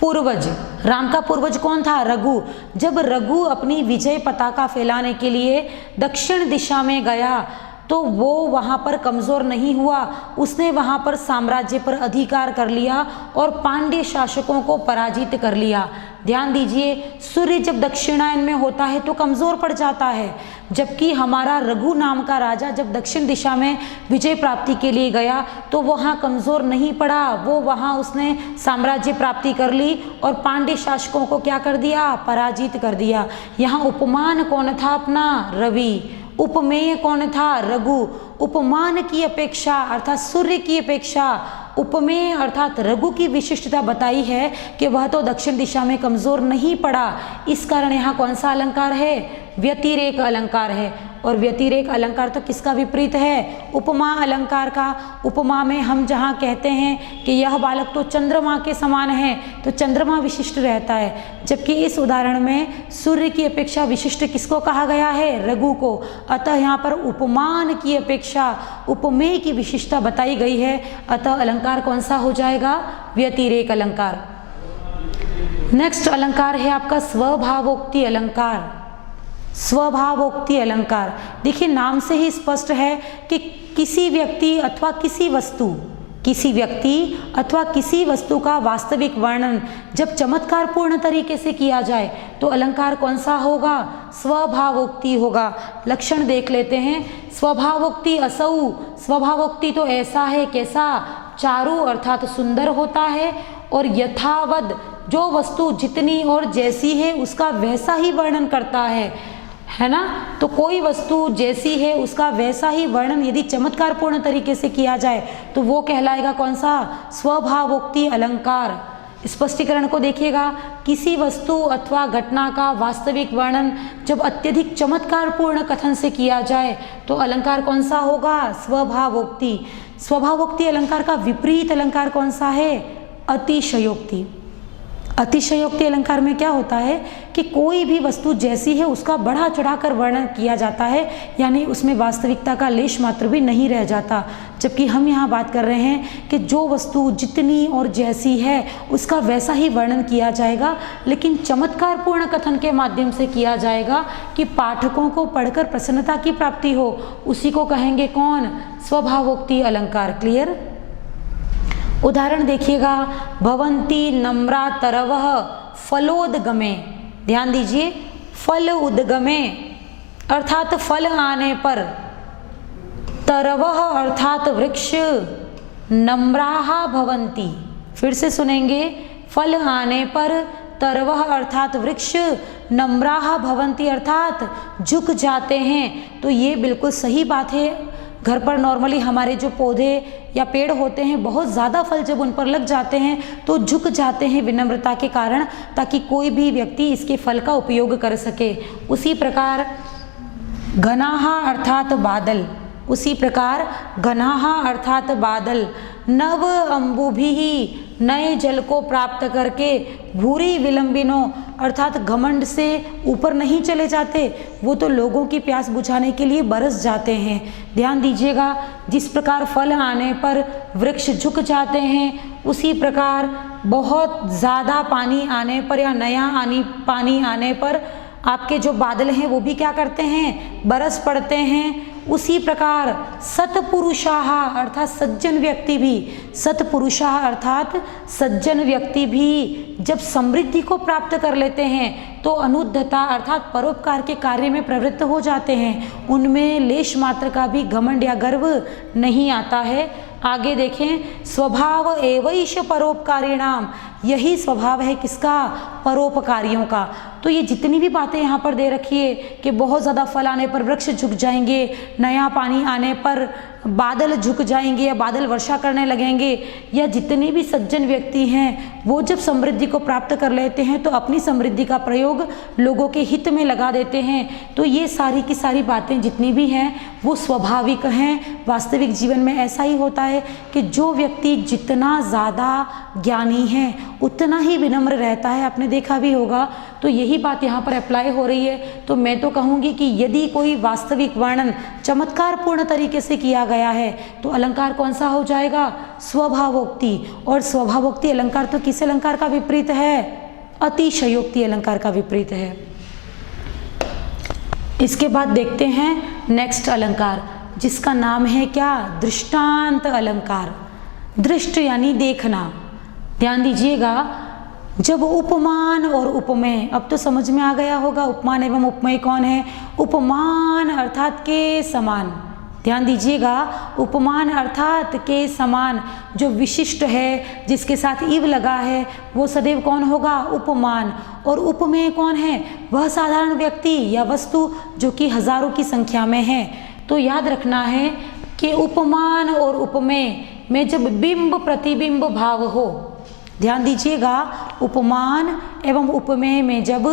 पूर्वज कौन था? रघु। जब रघु अपनी विजय पताका फैलाने के लिए दक्षिण दिशा में गया तो वो वहाँ पर कमज़ोर नहीं हुआ, उसने वहाँ पर साम्राज्य पर अधिकार कर लिया और पांड्य शासकों को पराजित कर लिया। ध्यान दीजिए, सूर्य जब दक्षिणायन में होता है तो कमज़ोर पड़ जाता है, जबकि हमारा रघु नाम का राजा जब दक्षिण दिशा में विजय प्राप्ति के लिए गया तो वहाँ कमज़ोर नहीं पड़ा, वो वहाँ उसने साम्राज्य प्राप्ति कर ली और पांड्य शासकों को क्या कर दिया? पराजित कर दिया। यहाँ उपमान कौन था अपना? रवि। उपमेय कौन था? रघु। उपमान की अपेक्षा अर्थात सूर्य की अपेक्षा उपमेय अर्थात रघु की विशिष्टता बताई है कि वह तो दक्षिण दिशा में कमज़ोर नहीं पड़ा। इस कारण यहाँ कौन सा अलंकार है? व्यतिरेक अलंकार है। और व्यतिरेक अलंकार तो किसका विपरीत है? उपमा अलंकार का। उपमा में हम जहाँ कहते हैं कि यह बालक तो चंद्रमा के समान है, तो चंद्रमा विशिष्ट रहता है, जबकि इस उदाहरण में सूर्य की अपेक्षा विशिष्ट किसको कहा गया है? रघु को। अतः यहाँ पर उपमान की अपेक्षा उपमेय की विशिष्टता बताई गई है, अतः अलंकार कौन सा हो जाएगा? व्यतिरेक अलंकार। नेक्स्ट अलंकार है आपका स्वभावोक्ति अलंकार। स्वभावोक्ति अलंकार, देखिए नाम से ही स्पष्ट है कि किसी व्यक्ति अथवा किसी वस्तु का वास्तविक वर्णन जब चमत्कारपूर्ण तरीके से किया जाए तो अलंकार कौन सा होगा? स्वभावोक्ति होगा। लक्षण देख लेते हैं। स्वभावोक्ति असौ, स्वभावोक्ति तो ऐसा है कैसा? चारु अर्थात सुंदर होता है, और यथावद जो वस्तु जितनी और जैसी है उसका वैसा ही वर्णन करता है ना। तो कोई वस्तु जैसी है उसका वैसा ही वर्णन यदि चमत्कारपूर्ण तरीके से किया जाए तो वो कहलाएगा कौन सा? स्वभावोक्ति अलंकार। स्पष्टीकरण को देखिएगा, किसी वस्तु अथवा घटना का वास्तविक वर्णन जब अत्यधिक चमत्कारपूर्ण कथन से किया जाए तो अलंकार कौन सा होगा? स्वभावोक्ति। स्वभावोक्ति अलंकार का विपरीत अलंकार कौन सा है? अतिशयोक्ति। अतिशयोक्ति अलंकार में क्या होता है कि कोई भी वस्तु जैसी है उसका बढ़ा चढ़ाकर वर्णन किया जाता है, यानी उसमें वास्तविकता का लेश मात्र भी नहीं रह जाता। जबकि हम यहाँ बात कर रहे हैं कि जो वस्तु जितनी और जैसी है उसका वैसा ही वर्णन किया जाएगा, लेकिन चमत्कारपूर्ण कथन के माध्यम से किया जाएगा कि पाठकों को पढ़कर प्रसन्नता की प्राप्ति हो। उसी को कहेंगे कौन? स्वभावोक्ति अलंकार। क्लियर? उदाहरण देखिएगा, भवंती नम्रा तरवः फलोदगमे। ध्यान दीजिए, फल उद्गमे अर्थात फल आने पर, तरवः अर्थात वृक्ष, नम्राः भवंती। फिर से सुनेंगे, फल आने पर, तरवः अर्थात वृक्ष, नम्राः भवंती अर्थात झुक जाते हैं। तो ये बिल्कुल सही बात है। घर पर नॉर्मली हमारे जो पौधे या पेड़ होते हैं बहुत ज़्यादा फल जब उन पर लग जाते हैं तो झुक जाते हैं विनम्रता के कारण, ताकि कोई भी व्यक्ति इसके फल का उपयोग कर सके। उसी प्रकार घनाः अर्थात बादल, उसी प्रकार घनाः अर्थात बादल, नव अंबुभिः नए जल को प्राप्त करके, भूरी विलंबिनो अर्थात घमंड से ऊपर नहीं चले जाते, वो तो लोगों की प्यास बुझाने के लिए बरस जाते हैं। ध्यान दीजिएगा, जिस प्रकार फल आने पर वृक्ष झुक जाते हैं, उसी प्रकार बहुत ज़्यादा पानी आने पर या नया पानी आने पर आपके जो बादल हैं वो भी क्या करते हैं? बरस पड़ते हैं। उसी प्रकार सत्पुरुषाः अर्थात सज्जन व्यक्ति भी, सत्पुरुषाः अर्थात सज्जन व्यक्ति भी जब समृद्धि को प्राप्त कर लेते हैं तो अनुद्धता अर्थात परोपकार के कार्य में प्रवृत्त हो जाते हैं। उनमें लेश मात्र का भी घमंड या गर्व नहीं आता है। आगे देखें, स्वभाव एवैष परोपकारिणाम, यही स्वभाव है किसका? परोपकारियों का। तो ये जितनी भी बातें यहाँ पर दे रखी है कि बहुत ज़्यादा फल आने पर वृक्ष झुक जाएंगे, नया पानी आने पर बादल झुक जाएंगे या बादल वर्षा करने लगेंगे, या जितने भी सज्जन व्यक्ति हैं वो जब समृद्धि को प्राप्त कर लेते हैं तो अपनी समृद्धि का प्रयोग लोगों के हित में लगा देते हैं। तो ये सारी की सारी बातें जितनी भी हैं वो स्वाभाविक हैं। वास्तविक जीवन में ऐसा ही होता है कि जो व्यक्ति जितना ज़्यादा ज्ञानी है उतना ही विनम्र रहता है, आपने देखा भी होगा। तो यही बात यहाँ पर अप्लाई हो रही है। तो मैं तो कहूँगी कि यदि कोई वास्तविक वर्णन चमत्कार पूर्ण तरीके से किया गया है तो अलंकार कौन सा हो जाएगा? स्वभावोक्ति। और स्वभावोक्ति अलंकार तो किस अलंकार का विपरीत है? अतिशयोक्ति अलंकार का विपरीत है। इसके बाद देखते हैं नेक्स्ट अलंकार, जिसका नाम है क्या? दृष्टांत अलंकार। दृष्ट यानी देखना। ध्यान दीजिएगा, जब उपमान और उपमेय, अब तो समझ में आ गया होगा उपमान एवं उपमेय कौन है? उपमान अर्थात के समान। ध्यान दीजिएगा, उपमान अर्थात के समान, जो विशिष्ट है जिसके साथ इव लगा है वो सदैव कौन होगा? उपमान। और उपमेय कौन है? वह साधारण व्यक्ति या वस्तु जो कि हजारों की संख्या में है। तो याद रखना है कि उपमान और उपमेय में जब बिंब प्रतिबिंब भाव हो, ध्यान दीजिएगा, उपमान एवं उपमेय में जब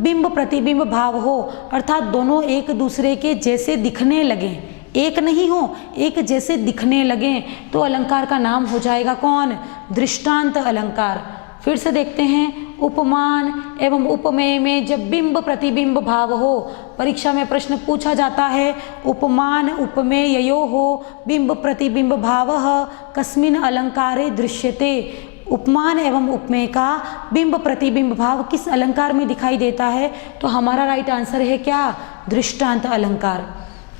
बिंब प्रतिबिंब भाव हो अर्थात दोनों एक दूसरे के जैसे दिखने लगे, एक नहीं हो, एक जैसे दिखने लगे, तो अलंकार का नाम हो जाएगा कौन? दृष्टांत अलंकार। फिर से देखते हैं, उपमान एवं उपमेय में जब बिंब प्रतिबिंब भाव हो, परीक्षा में प्रश्न पूछा जाता है, उपमान उपमेययोः बिंब प्रतिबिंब भावः कस्मिन् अलंकारे दृश्यते। उपमान एवं उपमेय का बिंब प्रतिबिंब भाव किस अलंकार में दिखाई देता है? तो हमारा राइट आंसर है क्या? दृष्टांत अलंकार।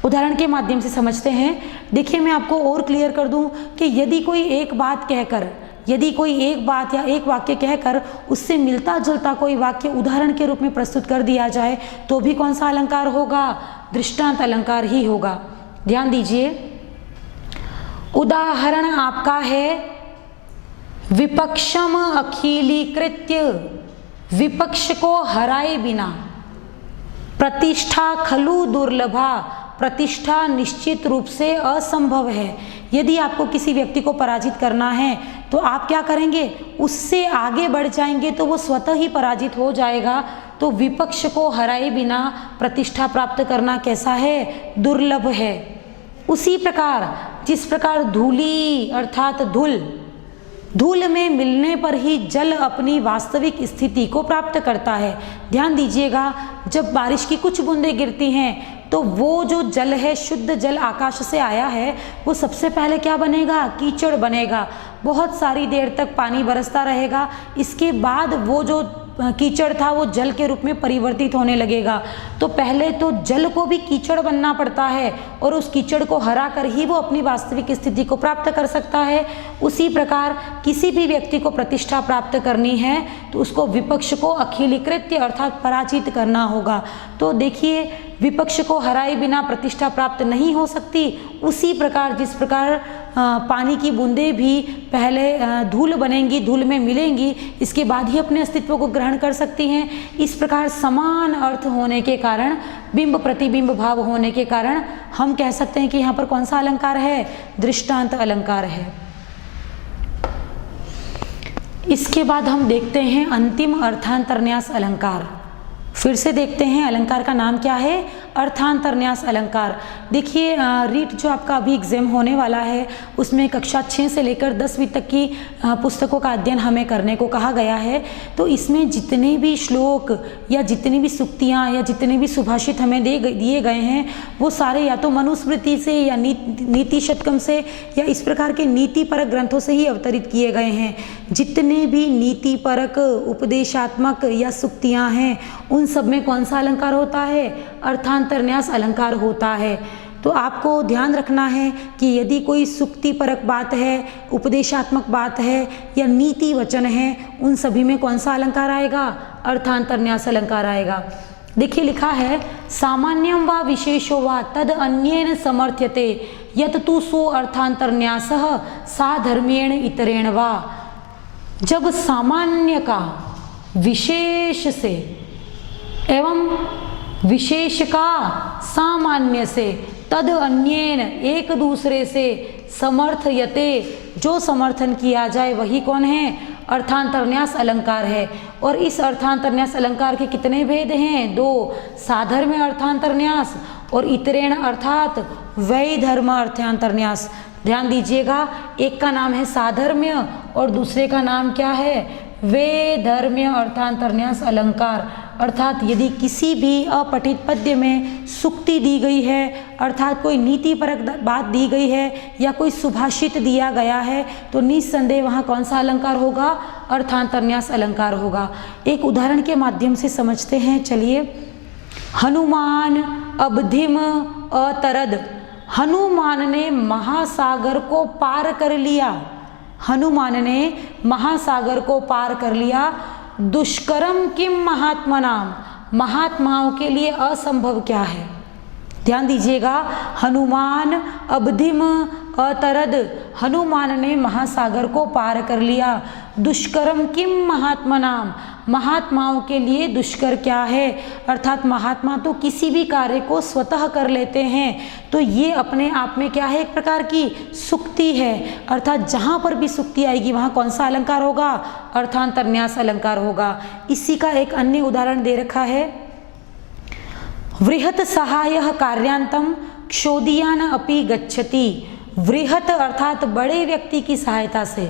उदाहरण के माध्यम से समझते हैं। देखिए, मैं आपको और क्लियर कर दूं कि यदि कोई एक बात या एक वाक्य कहकर उससे मिलता जुलता कोई वाक्य उदाहरण के रूप में प्रस्तुत कर दिया जाए तो भी कौन सा अलंकार होगा? दृष्टांत अलंकार ही होगा। ध्यान दीजिए, उदाहरण आपका है, विपक्षम अखिलीकृत्य, विपक्ष को हराए बिना, प्रतिष्ठा खलु दुर्लभा, प्रतिष्ठा निश्चित रूप से असंभव है। यदि आपको किसी व्यक्ति को पराजित करना है तो आप क्या करेंगे? उससे आगे बढ़ जाएंगे तो वो स्वतः ही पराजित हो जाएगा। तो विपक्ष को हराए बिना प्रतिष्ठा प्राप्त करना कैसा है? दुर्लभ है। उसी प्रकार जिस प्रकार धूली अर्थात धूल में मिलने पर ही जल अपनी वास्तविक स्थिति को प्राप्त करता है। ध्यान दीजिएगा, जब बारिश की कुछ बूंदें गिरती हैं तो वो जो जल है, शुद्ध जल आकाश से आया है, वो सबसे पहले क्या बनेगा? कीचड़ बनेगा। बहुत सारी देर तक पानी बरसता रहेगा, इसके बाद वो जो कीचड़ था वो जल के रूप में परिवर्तित होने लगेगा। तो पहले तो जल को भी कीचड़ बनना पड़ता है और उस कीचड़ को हरा कर ही वो अपनी वास्तविक स्थिति को प्राप्त कर सकता है। उसी प्रकार किसी भी व्यक्ति को प्रतिष्ठा प्राप्त करनी है तो उसको विपक्ष को अखिलीकृत्य अर्थात पराजित करना होगा। तो देखिए, विपक्ष को हराए बिना प्रतिष्ठा प्राप्त नहीं हो सकती। उसी प्रकार जिस प्रकार पानी की बूंदें भी पहले धूल बनेंगी, धूल में मिलेंगी, इसके बाद ही अपने अस्तित्व को ग्रहण कर सकती हैं। इस प्रकार समान अर्थ होने के कारण, बिंब प्रतिबिंब भाव होने के कारण हम कह सकते हैं कि यहाँ पर कौन सा अलंकार है? दृष्टांत अलंकार है। इसके बाद हम देखते हैं अंतिम अर्थांतरन्यास अलंकार। फिर से देखते हैं अलंकार का नाम क्या है? अर्थांतरन्यास अलंकार। देखिए, रीट जो आपका अभी एग्जाम होने वाला है उसमें कक्षा 6 से लेकर 10वीं तक की पुस्तकों का अध्ययन हमें करने को कहा गया है। तो इसमें जितने भी श्लोक या जितनी भी सूक्तियाँ या जितने भी सुभाषित हमें दिए गए हैं वो सारे या तो मनुस्मृति से या नीति शतकम से या इस प्रकार के नीति परक ग्रंथों से ही अवतरित किए गए हैं। जितने भी नीति परक, उपदेशात्मक या सूक्तियाँ हैं उन सब में कौन सा अलंकार होता है? अर्थांतरन्यास अलंकार होता है। तो आपको ध्यान रखना है कि यदि कोई सुक्ति परक बात है, उपदेशात्मक बात है या नीति वचन है, उन सभी में कौन सा अलंकार आएगा? अर्थांतरन्यास अलंकार आएगा। देखिए, लिखा है, सामान्यम वा विशेषो वा तद अन्येन समर्थ्यते यत तु सो अर्थांतरन्यासः सा धर्मेण इतरेण वा। जब सामान्य का विशेष से एवं विशेष का सामान्य से तद अन्येन एक दूसरे से समर्थयते, जो समर्थन किया जाए वही कौन है? अर्थांतरन्यास अलंकार है। और इस अर्थांतरन्यास अलंकार के कितने भेद हैं? 2, साधर्म्य अर्थांतरन्यास और इतरेण अर्थात वैधर्म अर्थांतरन्यास। ध्यान दीजिएगा, एक का नाम है साधर्म्य और दूसरे का नाम क्या है? वैधर्म्य अर्थांतरन्यास अलंकार। अर्थात यदि किसी भी अपठित पद्य में सुक्ति दी गई है, अर्थात कोई नीतिपरक बात दी गई है या कोई सुभाषित दिया गया है, तो निस्संदेह वहाँ कौन सा अलंकार होगा? अर्थांतरन्यास अलंकार होगा। एक उदाहरण के माध्यम से समझते हैं, चलिए। हनुमान अबधिम अतरद, हनुमान ने महासागर को पार कर लिया। हनुमान ने महासागर को पार कर लिया। दुष्करम किम महात्मनाम, महात्माओं के लिए असंभव क्या है? ध्यान दीजिएगा, हनुमान अबधिम अतरद, हनुमान ने महासागर को पार कर लिया। दुष्करम किम महात्मनाम, महात्माओं के लिए दुष्कर क्या है? अर्थात महात्मा तो किसी भी कार्य को स्वतः कर लेते हैं, तो ये अपने आप में क्या है? एक प्रकार की सुक्ति है। अर्थात जहाँ पर भी सुक्ति आएगी वहाँ कौन सा अलंकार होगा? अर्थांतरन्यास अलंकार होगा। इसी का एक अन्य उदाहरण दे रखा है। वृहत सहायः कार्यान्तम क्षोदियान अपि गच्छति, वृहत अर्थात बड़े व्यक्ति की सहायता से,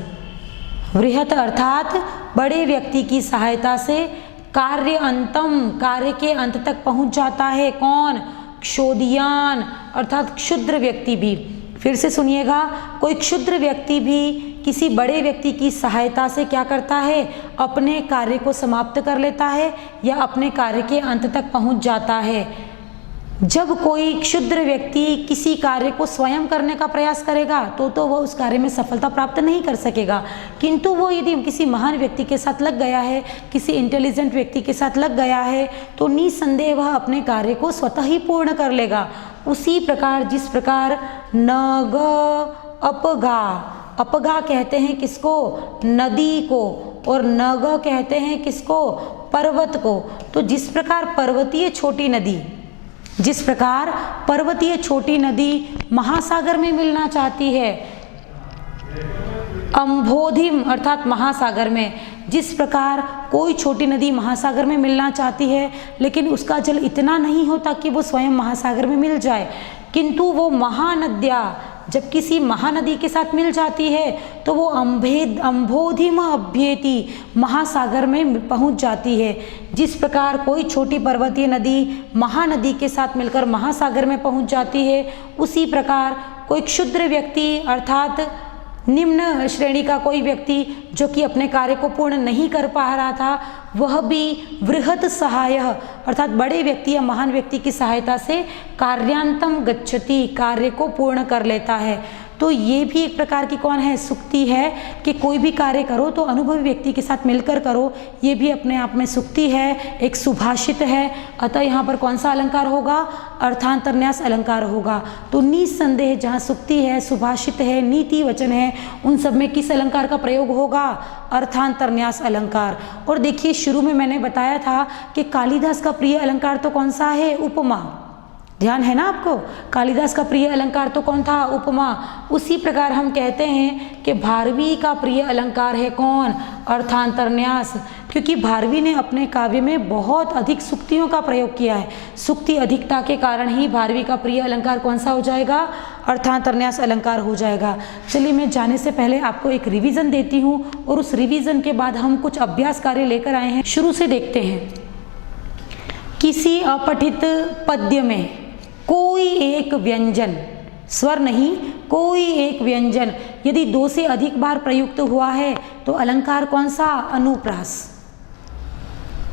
वृहत अर्थात बड़े व्यक्ति की सहायता से कार्य अंतम, कार्य के अंत तक पहुंच जाता है। कौन? क्षोदियान अर्थात क्षुद्र व्यक्ति भी। फिर से सुनिएगा, कोई क्षुद्र व्यक्ति भी किसी बड़े व्यक्ति की सहायता से क्या करता है? अपने कार्य को समाप्त कर लेता है या अपने कार्य के अंत तक पहुंच जाता है। जब कोई क्षुद्र व्यक्ति किसी कार्य को स्वयं करने का प्रयास करेगा तो वह उस कार्य में सफलता प्राप्त नहीं कर सकेगा, किंतु वो यदि किसी महान व्यक्ति के साथ लग गया है, किसी इंटेलिजेंट व्यक्ति के साथ लग गया है, तो निसंदेह वह अपने कार्य को स्वतः ही पूर्ण कर लेगा। उसी प्रकार जिस प्रकार नग अपगा, अपगा कहते हैं किसको? नदी को, और नग कहते हैं किसको? पर्वत को। तो जिस प्रकार पर्वतीय छोटी नदी, जिस प्रकार पर्वतीय छोटी नदी महासागर में मिलना चाहती है, अम्भोधिम अर्थात महासागर में, जिस प्रकार कोई छोटी नदी महासागर में मिलना चाहती है लेकिन उसका जल इतना नहीं होता कि वो स्वयं महासागर में मिल जाए, किंतु वो महानद्या जब किसी महानदी के साथ मिल जाती है तो वो अम्भोधिम अभ्येति, महासागर में पहुंच जाती है। जिस प्रकार कोई छोटी पर्वतीय नदी महानदी के साथ मिलकर महासागर में पहुंच जाती है, उसी प्रकार कोई क्षुद्र व्यक्ति अर्थात निम्न श्रेणी का कोई व्यक्ति जो कि अपने कार्य को पूर्ण नहीं कर पा रहा था, वह भी वृहत सहायः अर्थात बड़े व्यक्ति या महान व्यक्ति की सहायता से कार्यांतम गच्छति, कार्य को पूर्ण कर लेता है। तो ये भी एक प्रकार की कौन है? सुक्ति है कि कोई भी कार्य करो तो अनुभवी व्यक्ति के साथ मिलकर करो, ये भी अपने आप में सुक्ति है, एक सुभाषित है। अतः यहाँ पर कौन सा अलंकार होगा? अर्थांतरन्यास अलंकार होगा। तो निसंदेह जहाँ सुक्ति है, सुभाषित है, नीति वचन है, उन सब में किस अलंकार का प्रयोग होगा? अर्थांतरन्यास अलंकार। और देखिए, शुरू में मैंने बताया था कि कालिदास का प्रिय अलंकार तो कौन सा है? उपमा। ध्यान है ना आपको? कालिदास का प्रिय अलंकार तो कौन था? उपमा। उसी प्रकार हम कहते हैं कि भारवी का प्रिय अलंकार है कौन? अर्थांतरन्यास, क्योंकि भारवी ने अपने काव्य में बहुत अधिक सुक्तियों का प्रयोग किया है। सुक्ति अधिकता के कारण ही भारवी का प्रिय अलंकार कौन सा हो जाएगा? अर्थांतरन्यास अलंकार हो जाएगा। चलिए, मैं जाने से पहले आपको एक रिवीजन देती हूँ और उस रिवीजन के बाद हम कुछ अभ्यास कार्य लेकर आए हैं। शुरू से देखते हैं। किसी अपठित पद्य में कोई एक व्यंजन, स्वर नहीं, कोई एक व्यंजन यदि 2 से अधिक बार प्रयुक्त हुआ है तो अलंकार कौन सा? अनुप्रास।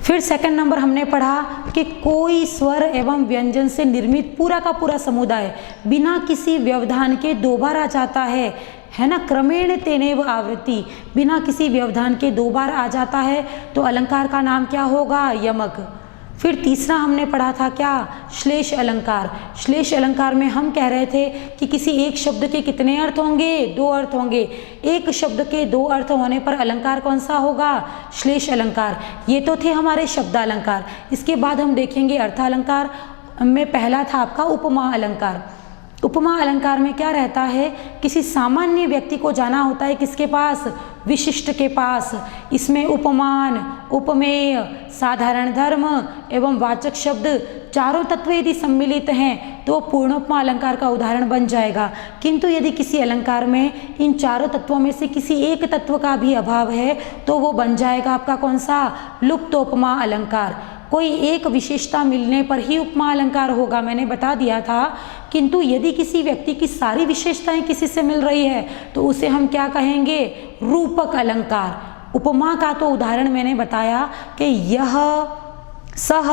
फिर सेकंड नंबर हमने पढ़ा कि कोई स्वर एवं व्यंजन से निर्मित पूरा का पूरा समुदाय बिना किसी व्यवधान के 2 बार आ जाता है ना? क्रमेण तेनेव आवृत्ति, बिना किसी व्यवधान के 2 बार आ जाता है तो अलंकार का नाम क्या होगा? यमक। फिर तीसरा हमने पढ़ा था क्या? श्लेष अलंकार। श्लेष अलंकार में हम कह रहे थे कि किसी एक शब्द के कितने अर्थ होंगे? 2 अर्थ होंगे। एक शब्द के 2 अर्थ होने पर अलंकार कौन सा होगा? श्लेष अलंकार। ये तो थे हमारे शब्दालंकार। इसके बाद हम देखेंगे अर्थालंकार में पहला था आपका उपमा अलंकार। उपमा अलंकार में क्या रहता है, किसी सामान्य व्यक्ति को जाना होता है किसके पास, विशिष्ट के पास। इसमें उपमान, उपमेय, साधारण धर्म एवं वाचक शब्द चारों तत्व यदि सम्मिलित हैं तो पूर्णोपमा अलंकार का उदाहरण बन जाएगा। किंतु यदि किसी अलंकार में इन चारों तत्वों में से किसी एक तत्व का भी अभाव है तो वो बन जाएगा आपका कौन सा, लुप्तोपमा अलंकार। कोई एक विशेषता मिलने पर ही उपमा अलंकार होगा, मैंने बता दिया था। किंतु यदि किसी व्यक्ति की सारी विशेषताएं किसी से मिल रही है तो उसे हम क्या कहेंगे, रूपक अलंकार। उपमा का तो उदाहरण मैंने बताया कि यह सह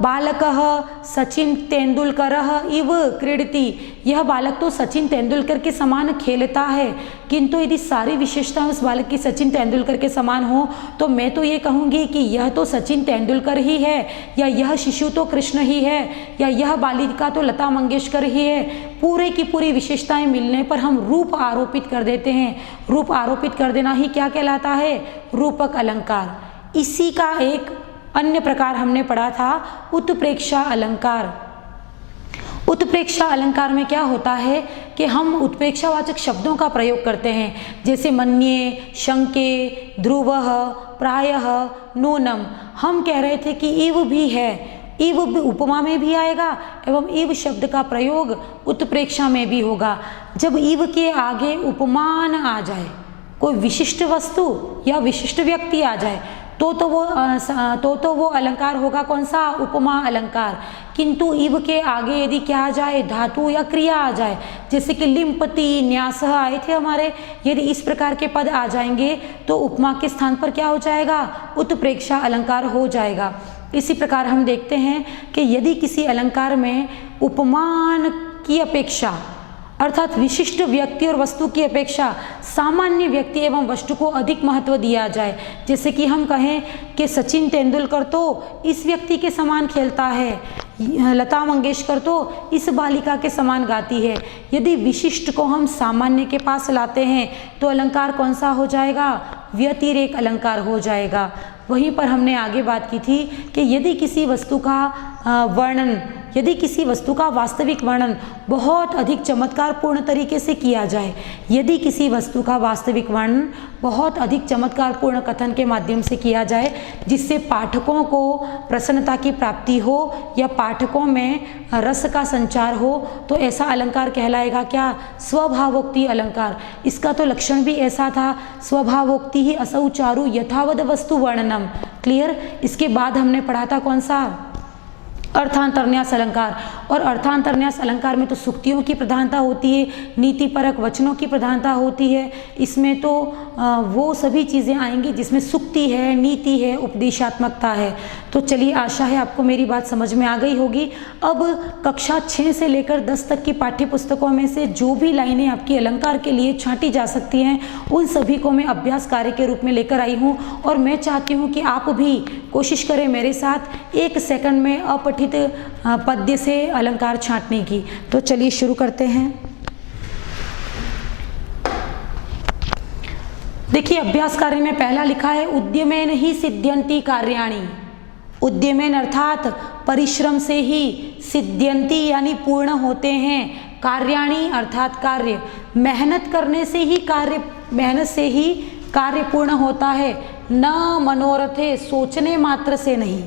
बालकः सचिन तेंदुलकर इव क्रीडति, यह बालक तो सचिन तेंदुलकर के समान खेलता है। किंतु यदि सारी विशेषताएं उस बालक की सचिन तेंदुलकर के समान हो तो मैं तो ये कहूँगी कि यह तो सचिन तेंदुलकर ही है, या यह शिशु तो कृष्ण ही है, या यह बालिका तो लता मंगेशकर ही है। पूरे की पूरी विशेषताएं मिलने पर हम रूप आरोपित कर देते हैं। रूप आरोपित कर देना ही क्या कहलाता है, रूपक अलंकार। इसी का एक अन्य प्रकार हमने पढ़ा था, उत्प्रेक्षा अलंकार। उत्प्रेक्षा अलंकार में क्या होता है कि हम उत्प्रेक्षावाचक शब्दों का प्रयोग करते हैं, जैसे मन्ये, शंके, ध्रुवः, प्रायः, नूनम। हम कह रहे थे कि इव भी है, इव उपमा में भी आएगा एवं इव शब्द का प्रयोग उत्प्रेक्षा में भी होगा। जब इव के आगे उपमान आ जाए, कोई विशिष्ट वस्तु या विशिष्ट व्यक्ति आ जाए तो वो अलंकार होगा कौन सा, उपमा अलंकार। किंतु इव के आगे यदि क्या आ जाए, धातु या क्रिया आ जाए, जैसे कि लिम्पति, न्यासः आए थे हमारे, यदि इस प्रकार के पद आ जाएंगे तो उपमा के स्थान पर क्या हो जाएगा, उत्प्रेक्षा अलंकार हो जाएगा। इसी प्रकार हम देखते हैं कि यदि किसी अलंकार में उपमान की अपेक्षा अर्थात विशिष्ट व्यक्ति और वस्तु की अपेक्षा सामान्य व्यक्ति एवं वस्तु को अधिक महत्व दिया जाए, जैसे कि हम कहें कि सचिन तेंदुलकर तो इस व्यक्ति के समान खेलता है, लता मंगेशकर तो इस बालिका के समान गाती है। यदि विशिष्ट को हम सामान्य के पास लाते हैं तो अलंकार कौन सा हो जाएगा, व्यतिरेक अलंकार हो जाएगा। वहीं पर हमने आगे बात की थी कि यदि किसी वस्तु का वर्णन, यदि किसी वस्तु का वास्तविक वर्णन बहुत अधिक चमत्कारपूर्ण तरीके से किया जाए, यदि किसी वस्तु का वास्तविक वर्णन बहुत अधिक चमत्कारपूर्ण कथन के माध्यम से किया जाए जिससे पाठकों को प्रसन्नता की प्राप्ति हो या पाठकों में रस का संचार हो, तो ऐसा अलंकार कहलाएगा क्या, स्वभावोक्ति अलंकार। इसका तो लक्षण भी ऐसा था, स्वभावोक्ति ही असौ चारु यथावद वस्तु वर्णनम। क्लियर। इसके बाद हमने पढ़ा था कौन सा, अर्थांतरन्यास अलंकार। और अर्थांतरन्यास अलंकार में तो सुक्तियों की प्रधानता होती है, नीतिपरक वचनों की प्रधानता होती है। इसमें तो वो सभी चीज़ें आएंगी जिसमें सुक्ति है, नीति है, उपदेशात्मकता है। तो चलिए, आशा है आपको मेरी बात समझ में आ गई होगी। अब कक्षा 6 से लेकर 10 तक की पाठ्य पुस्तकों में से जो भी लाइनें आपकी अलंकार के लिए छांटी जा सकती हैं उन सभी को मैं अभ्यास कार्य के रूप में लेकर आई हूँ। और मैं चाहती हूँ कि आप भी कोशिश करें मेरे साथ 1 सेकंड में अपठित पद्य से अलंकार छांटने की। तो चलिए शुरू करते हैं। देखिए, अभ्यास कार्य में पहला लिखा है, उद्यमेन ही सिद्ध्यन्ति कार्याणि। उद्यमेन अर्थात परिश्रम से ही, सिद्ध्यन्ति यानी पूर्ण होते हैं, कार्याणि अर्थात कार्य, मेहनत करने से ही कार्य, मेहनत से ही कार्य पूर्ण होता है। न मनोरथे, सोचने मात्र से नहीं।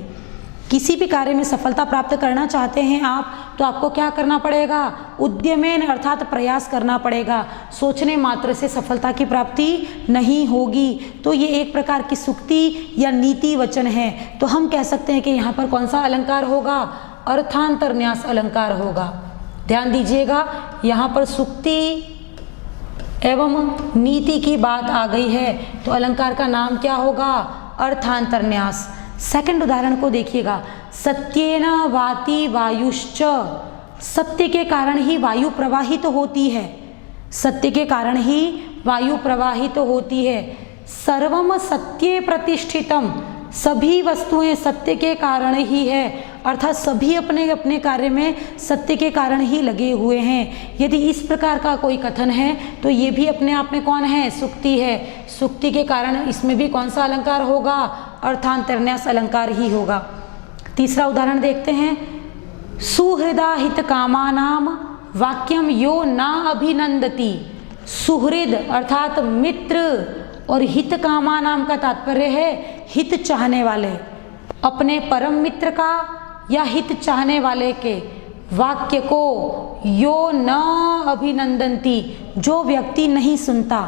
किसी भी कार्य में सफलता प्राप्त करना चाहते हैं आप, तो आपको क्या करना पड़ेगा, उद्यमेन अर्थात प्रयास करना पड़ेगा। सोचने मात्र से सफलता की प्राप्ति नहीं होगी। तो ये एक प्रकार की सुक्ति या नीति वचन है। तो हम कह सकते हैं कि यहाँ पर कौन सा अलंकार होगा, अर्थांतरन्यास अलंकार होगा। ध्यान दीजिएगा, यहाँ पर सुक्ति एवं नीति की बात आ गई है, तो अलंकार का नाम क्या होगा, अर्थांतरन्यास। सेकंड उदाहरण को देखिएगा, सत्येन वाति वायुश्च। सत्य के कारण ही वायु प्रवाहित तो होती है, सत्य के कारण ही वायु प्रवाहित तो होती है। सर्वम सत्ये प्रतिष्ठितम, सभी वस्तुएं सत्य के कारण ही है, अर्थात सभी अपने अपने कार्य में सत्य के कारण ही लगे हुए हैं। यदि इस प्रकार का कोई कथन है तो ये भी अपने आप में कौन है, सुक्ति है। सुक्ति के कारण इसमें भी कौन सा अलंकार होगा, अर्थांतरन्यास अलंकार ही होगा। तीसरा उदाहरण देखते हैं, सुहृदा हित कामानाम वाक्यम यो ना अभिनंदती, सुहृद अर्थात मित्र और हित कामा नाम का तात्पर्य है हित चाहने वाले, अपने परम मित्र का या हित चाहने वाले के वाक्य को यो न अभिनंदन्ति, जो व्यक्ति नहीं सुनता,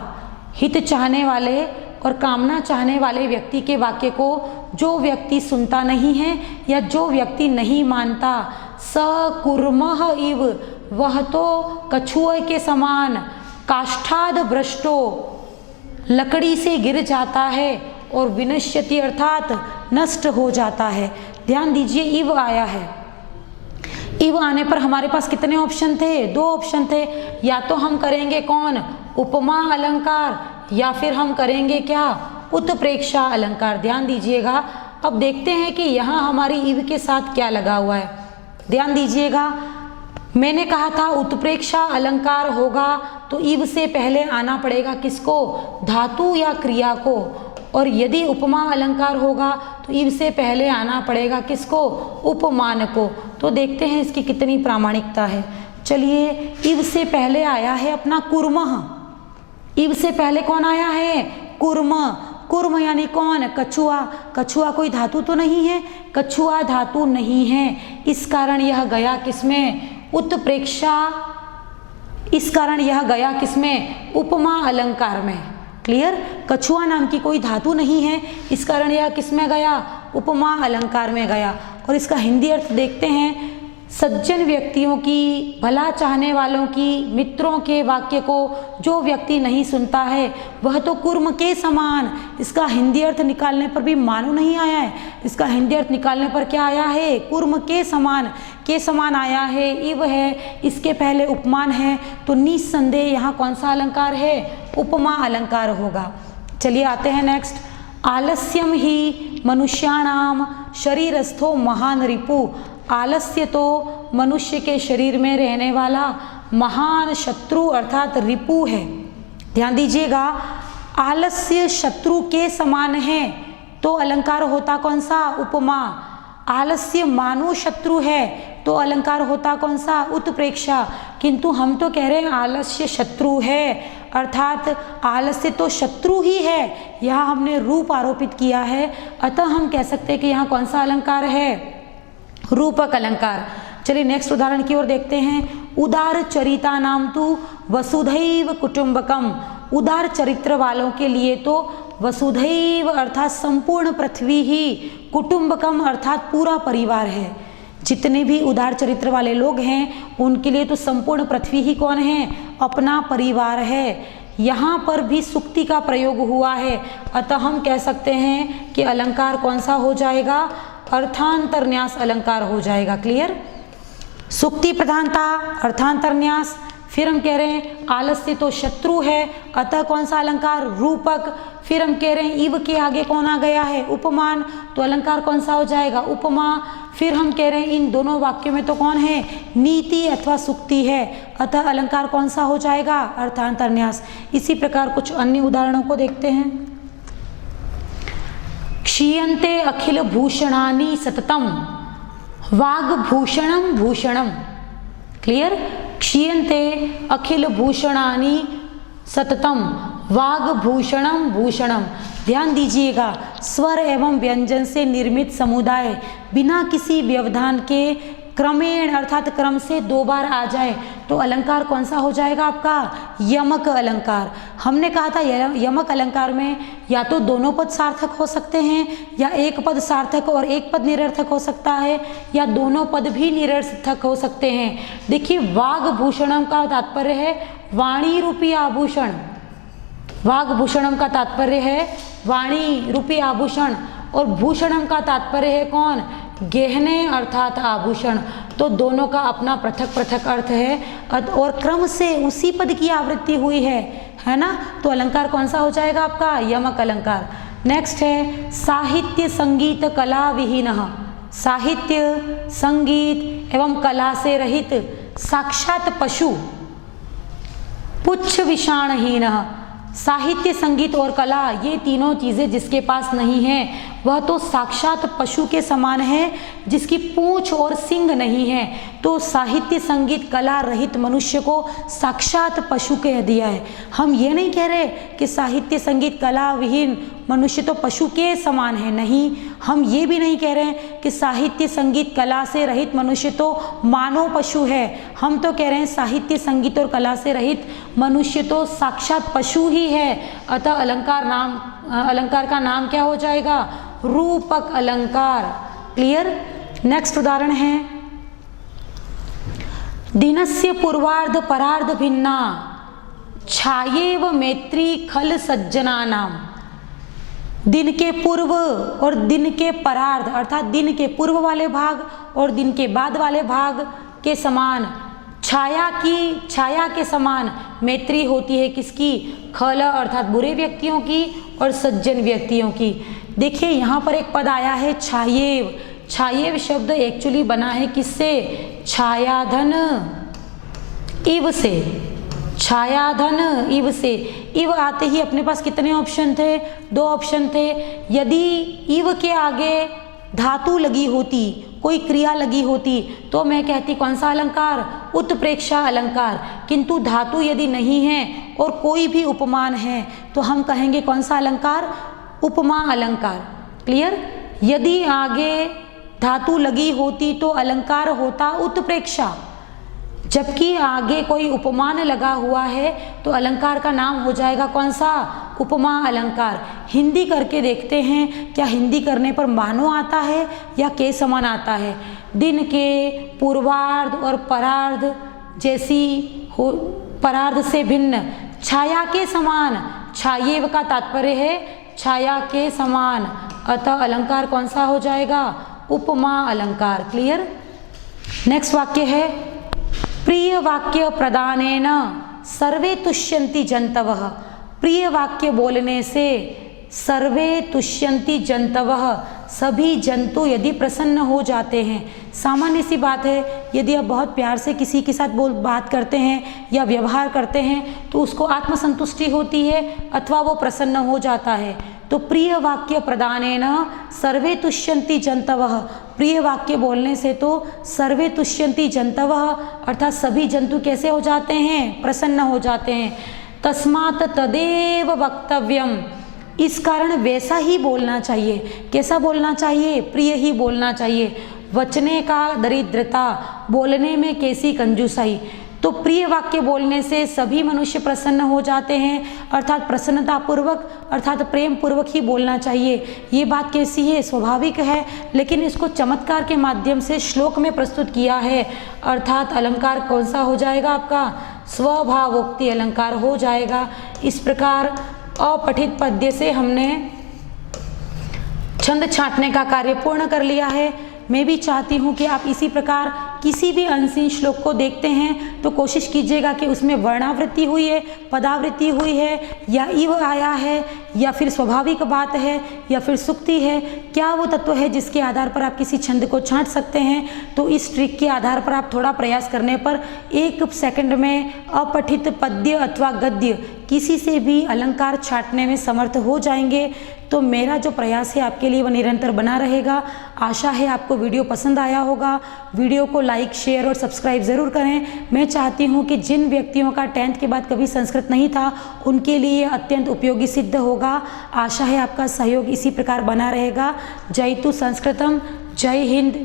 हित चाहने वाले और कामना चाहने वाले व्यक्ति के वाक्य को जो व्यक्ति सुनता नहीं है या जो व्यक्ति नहीं मानता, स कुर्मः इव, वह तो कछुए के समान, काष्ठाद भ्रष्टो, लकड़ी से गिर जाता है और विनश्यति अर्थात नष्ट हो जाता है। ध्यान दीजिए इव आया है, इव आने पर हमारे पास कितने ऑप्शन थे? 2 ऑप्शन थे। या तो हम करेंगे कौन? उपमा अलंकार, या फिर हम करेंगे क्या? उत्प्रेक्षा अलंकार। ध्यान दीजिएगा। अब देखते हैं कि यहाँ हमारी इव के साथ क्या लगा हुआ है। ध्यान दीजिएगा, मैंने कहा था उत्प्रेक्षा अलंकार होगा तो इव से पहले आना पड़ेगा किसको? धातु या क्रिया को। और यदि उपमा अलंकार होगा तो इव से पहले आना पड़ेगा किसको? उपमान को। तो देखते हैं इसकी कितनी प्रामाणिकता है। चलिए, इव से पहले आया है अपना कुर्मः। इव से पहले कौन आया है? कुर्म। कुर्म यानी कौन? कछुआ। कछुआ कोई धातु तो नहीं है, कछुआ धातु नहीं है, इस कारण यह गया किसमें? उत्प्रेक्षा। इस कारण यह गया किसमें? उपमा अलंकार में। क्लियर? कछुआ नाम की कोई धातु नहीं है, इस कारण यह किसमें गया? उपमा अलंकार में गया। और इसका हिंदी अर्थ देखते हैं, सज्जन व्यक्तियों की, भला चाहने वालों की, मित्रों के वाक्य को जो व्यक्ति नहीं सुनता है वह तो कुर्म के समान। इसका हिंदी अर्थ निकालने पर भी मानो नहीं आया है, इसका हिंदी अर्थ निकालने पर क्या आया है? कुर्म के समान। के समान आया है, इव है, इसके पहले उपमान है, तो निस्संदेह यहाँ कौन सा अलंकार है? उपमा अलंकार होगा। चलिए आते हैं नेक्स्ट। आलस्यम ही मनुष्याणाम शरीरस्थो महान रिपु। आलस्य तो मनुष्य के शरीर में रहने वाला महान शत्रु अर्थात रिपु है। ध्यान दीजिएगा, आलस्य शत्रु के समान है तो अलंकार होता कौन सा? उपमा। आलस्य मानो शत्रु है तो अलंकार होता कौन सा? उत्प्रेक्षा। किंतु हम तो कह रहे हैं आलस्य शत्रु है, अर्थात आलस्य तो शत्रु ही है, यहाँ हमने रूप आरोपित किया है, अतः हम कह सकते हैं कि यहाँ कौन सा अलंकार है? रूपक अलंकार। चलिए नेक्स्ट उदाहरण की ओर देखते हैं। उदार चरिता नाम तु वसुधैव कुटुंबकम। उदार चरित्र वालों के लिए तो वसुधैव अर्थात संपूर्ण पृथ्वी ही, कुटुंबकम अर्थात पूरा परिवार है। जितने भी उदार चरित्र वाले लोग हैं उनके लिए तो संपूर्ण पृथ्वी ही कौन है? अपना परिवार है। यहाँ पर भी सुक्ति का प्रयोग हुआ है, अतः हम कह सकते हैं कि अलंकार कौन सा हो जाएगा? अर्थांतरन्यास अलंकार हो जाएगा। क्लियर? सुक्ति प्रधानता, अर्थांतरन्यास। फिर हम कह रहे हैं आलस्य तो शत्रु है, अतः कौन सा अलंकार? रूपक। फिर हम कह रहे हैं इव के आगे कौन आ गया है? उपमान, तो अलंकार कौन सा हो जाएगा? उपमा। फिर हम कह रहे हैं इन दोनों वाक्यों में तो कौन है? नीति अथवा सुक्ति है, अतः अलंकार कौन सा हो जाएगा? अर्थांतरन्यास। इसी प्रकार कुछ अन्य उदाहरणों को देखते हैं। क्षीयन्ते अखिल भूषणानि सततम वाग्भूषणम भूषणम। क्लियर? क्षीयन्ते अखिल भूषणानि सततम वाग्भूषणम भूषणम। ध्यान दीजिएगा, स्वर एवं व्यंजन से निर्मित समुदाय बिना किसी व्यवधान के क्रमेण अर्थात क्रम से 2 बार आ जाए तो अलंकार कौन सा हो जाएगा आपका? यमक अलंकार। हमने कहा था यमक अलंकार में या तो दोनों पद सार्थक हो सकते हैं, या एक पद सार्थक और एक पद निरर्थक हो सकता है, या दोनों पद भी निरर्थक हो सकते हैं। देखिए, वाग्भूषणम का तात्पर्य है वाणी रूपी आभूषण। वाग्भूषणम का तात्पर्य है वाणी रूपी आभूषण, और भूषणम का तात्पर्य है कौन? गहने अर्थात आभूषण। तो दोनों का अपना पृथक पृथक अर्थ है और क्रम से उसी पद की आवृत्ति हुई है ना? तो अलंकार कौन सा हो जाएगा आपका? यमक अलंकार। नेक्स्ट है साहित्य संगीत कला विहीनः। साहित्य, संगीत एवं कला से रहित साक्षात पशु, पुच्छ विषाणहीनः। साहित्य, संगीत और कला ये तीनों चीज़ें जिसके पास नहीं है वह तो साक्षात पशु के समान है जिसकी पूंछ और सींग नहीं है। तो साहित्य संगीत कला रहित मनुष्य को साक्षात पशु कह दिया है। हम ये नहीं कह रहे कि साहित्य संगीत कला विहीन मनुष्य तो पशु के समान है, नहीं। हम ये भी नहीं कह रहे हैं कि साहित्य संगीत कला से रहित मनुष्य तो मानव पशु है। हम तो कह रहे हैं साहित्य संगीत और कला से रहित मनुष्य तो साक्षात पशु ही है। अतः अलंकार का नाम क्या हो जाएगा? रूपक अलंकार। क्लियर। नेक्स्ट उदाहरण है, दिनस्य पूर्वार्ध परार्ध भिन्ना छायेव मैत्री खल सज्जनानाम। दिन के पूर्व और दिन के परार्ध अर्थात दिन के पूर्व वाले भाग और दिन के बाद वाले भाग के समान छाया के समान मैत्री होती है। किसकी? खल अर्थात बुरे व्यक्तियों की और सज्जन व्यक्तियों की। देखिए यहाँ पर एक पद आया है छायेव। छायेव शब्द एक्चुअली बना है किससे? छायाधन इव से। छायाधन इव से। इव आते ही अपने पास कितने ऑप्शन थे? 2 ऑप्शन थे। यदि इव के आगे धातु लगी होती, कोई क्रिया लगी होती, तो मैं कहती कौन सा अलंकार? उत्प्रेक्षा अलंकार। किंतु धातु यदि नहीं है और कोई भी उपमान है तो हम कहेंगे कौन सा अलंकार? उपमा अलंकार। क्लियर। यदि आगे धातु लगी होती तो अलंकार होता उत्प्रेक्षा, जबकि आगे कोई उपमान लगा हुआ है तो अलंकार का नाम हो जाएगा कौन सा? उपमा अलंकार। हिंदी करके देखते हैं, क्या हिंदी करने पर मानो आता है या के समान आता है? दिन के पूर्वार्ध और परार्ध जैसी हो, परार्ध से भिन्न, छाया के समान। छायेव का तात्पर्य है छाया के समान। अतः अलंकार कौन सा हो जाएगा? उपमा अलंकार। क्लियर। नेक्स्ट वाक्य है, प्रिय वाक्य प्रदानेन सर्वे तुष्यन्ति जंतवः। प्रिय वाक्य बोलने से सर्वे तुष्यन्ति जंतवः, सभी जंतु यदि प्रसन्न हो जाते हैं। सामान्य सी बात है, यदि आप बहुत प्यार से किसी के साथ बात करते हैं या व्यवहार करते हैं तो उसको आत्मसंतुष्टि होती है अथवा वो प्रसन्न हो जाता है। तो प्रिय वाक्य प्रदानेन सर्वे तुष्यन्ति जंतवः। प्रिय वाक्य बोलने से तो सर्वे तुष्यन्ति जंतवः अर्थात सभी जंतु कैसे हो जाते हैं? प्रसन्न हो जाते हैं। तस्मात् तदेव वक्तव्यम। इस कारण वैसा ही बोलना चाहिए। कैसा बोलना चाहिए? प्रिय ही बोलना चाहिए। वचने का दरिद्रता, बोलने में कैसी कंजूसाई। तो प्रिय वाक्य बोलने से सभी मनुष्य प्रसन्न हो जाते हैं अर्थात प्रसन्नता पूर्वक अर्थात प्रेम पूर्वक ही बोलना चाहिए। ये बात कैसी है? स्वाभाविक है, लेकिन इसको चमत्कार के माध्यम से श्लोक में प्रस्तुत किया है अर्थात अलंकार कौन सा हो जाएगा आपका? स्वभावोक्ति अलंकार हो जाएगा। इस प्रकार अपठित पद्य से हमने छंद छांटने का कार्य पूर्ण कर लिया है। मैं भी चाहती हूँ कि आप इसी प्रकार किसी भी अनसीन श्लोक को देखते हैं तो कोशिश कीजिएगा कि उसमें वर्णावृत्ति हुई है, पदावृत्ति हुई है, या इव आया है, या फिर स्वाभाविक बात है, या फिर सुक्ति है। क्या वो तत्व है जिसके आधार पर आप किसी छंद को छांट सकते हैं? तो इस ट्रिक के आधार पर आप थोड़ा प्रयास करने पर 1 सेकंड में अपठित पद्य अथवा गद्य किसी से भी अलंकार छांटने में समर्थ हो जाएंगे। तो मेरा जो प्रयास है आपके लिए वह निरंतर बना रहेगा। आशा है आपको वीडियो पसंद आया होगा। वीडियो को लाइक, शेयर और सब्सक्राइब ज़रूर करें। मैं चाहती हूँ कि जिन व्यक्तियों का 10th के बाद कभी संस्कृत नहीं था उनके लिए अत्यंत उपयोगी सिद्ध होगा। आशा है आपका सहयोग इसी प्रकार बना रहेगा। जयतु संस्कृतम। जय हिंद,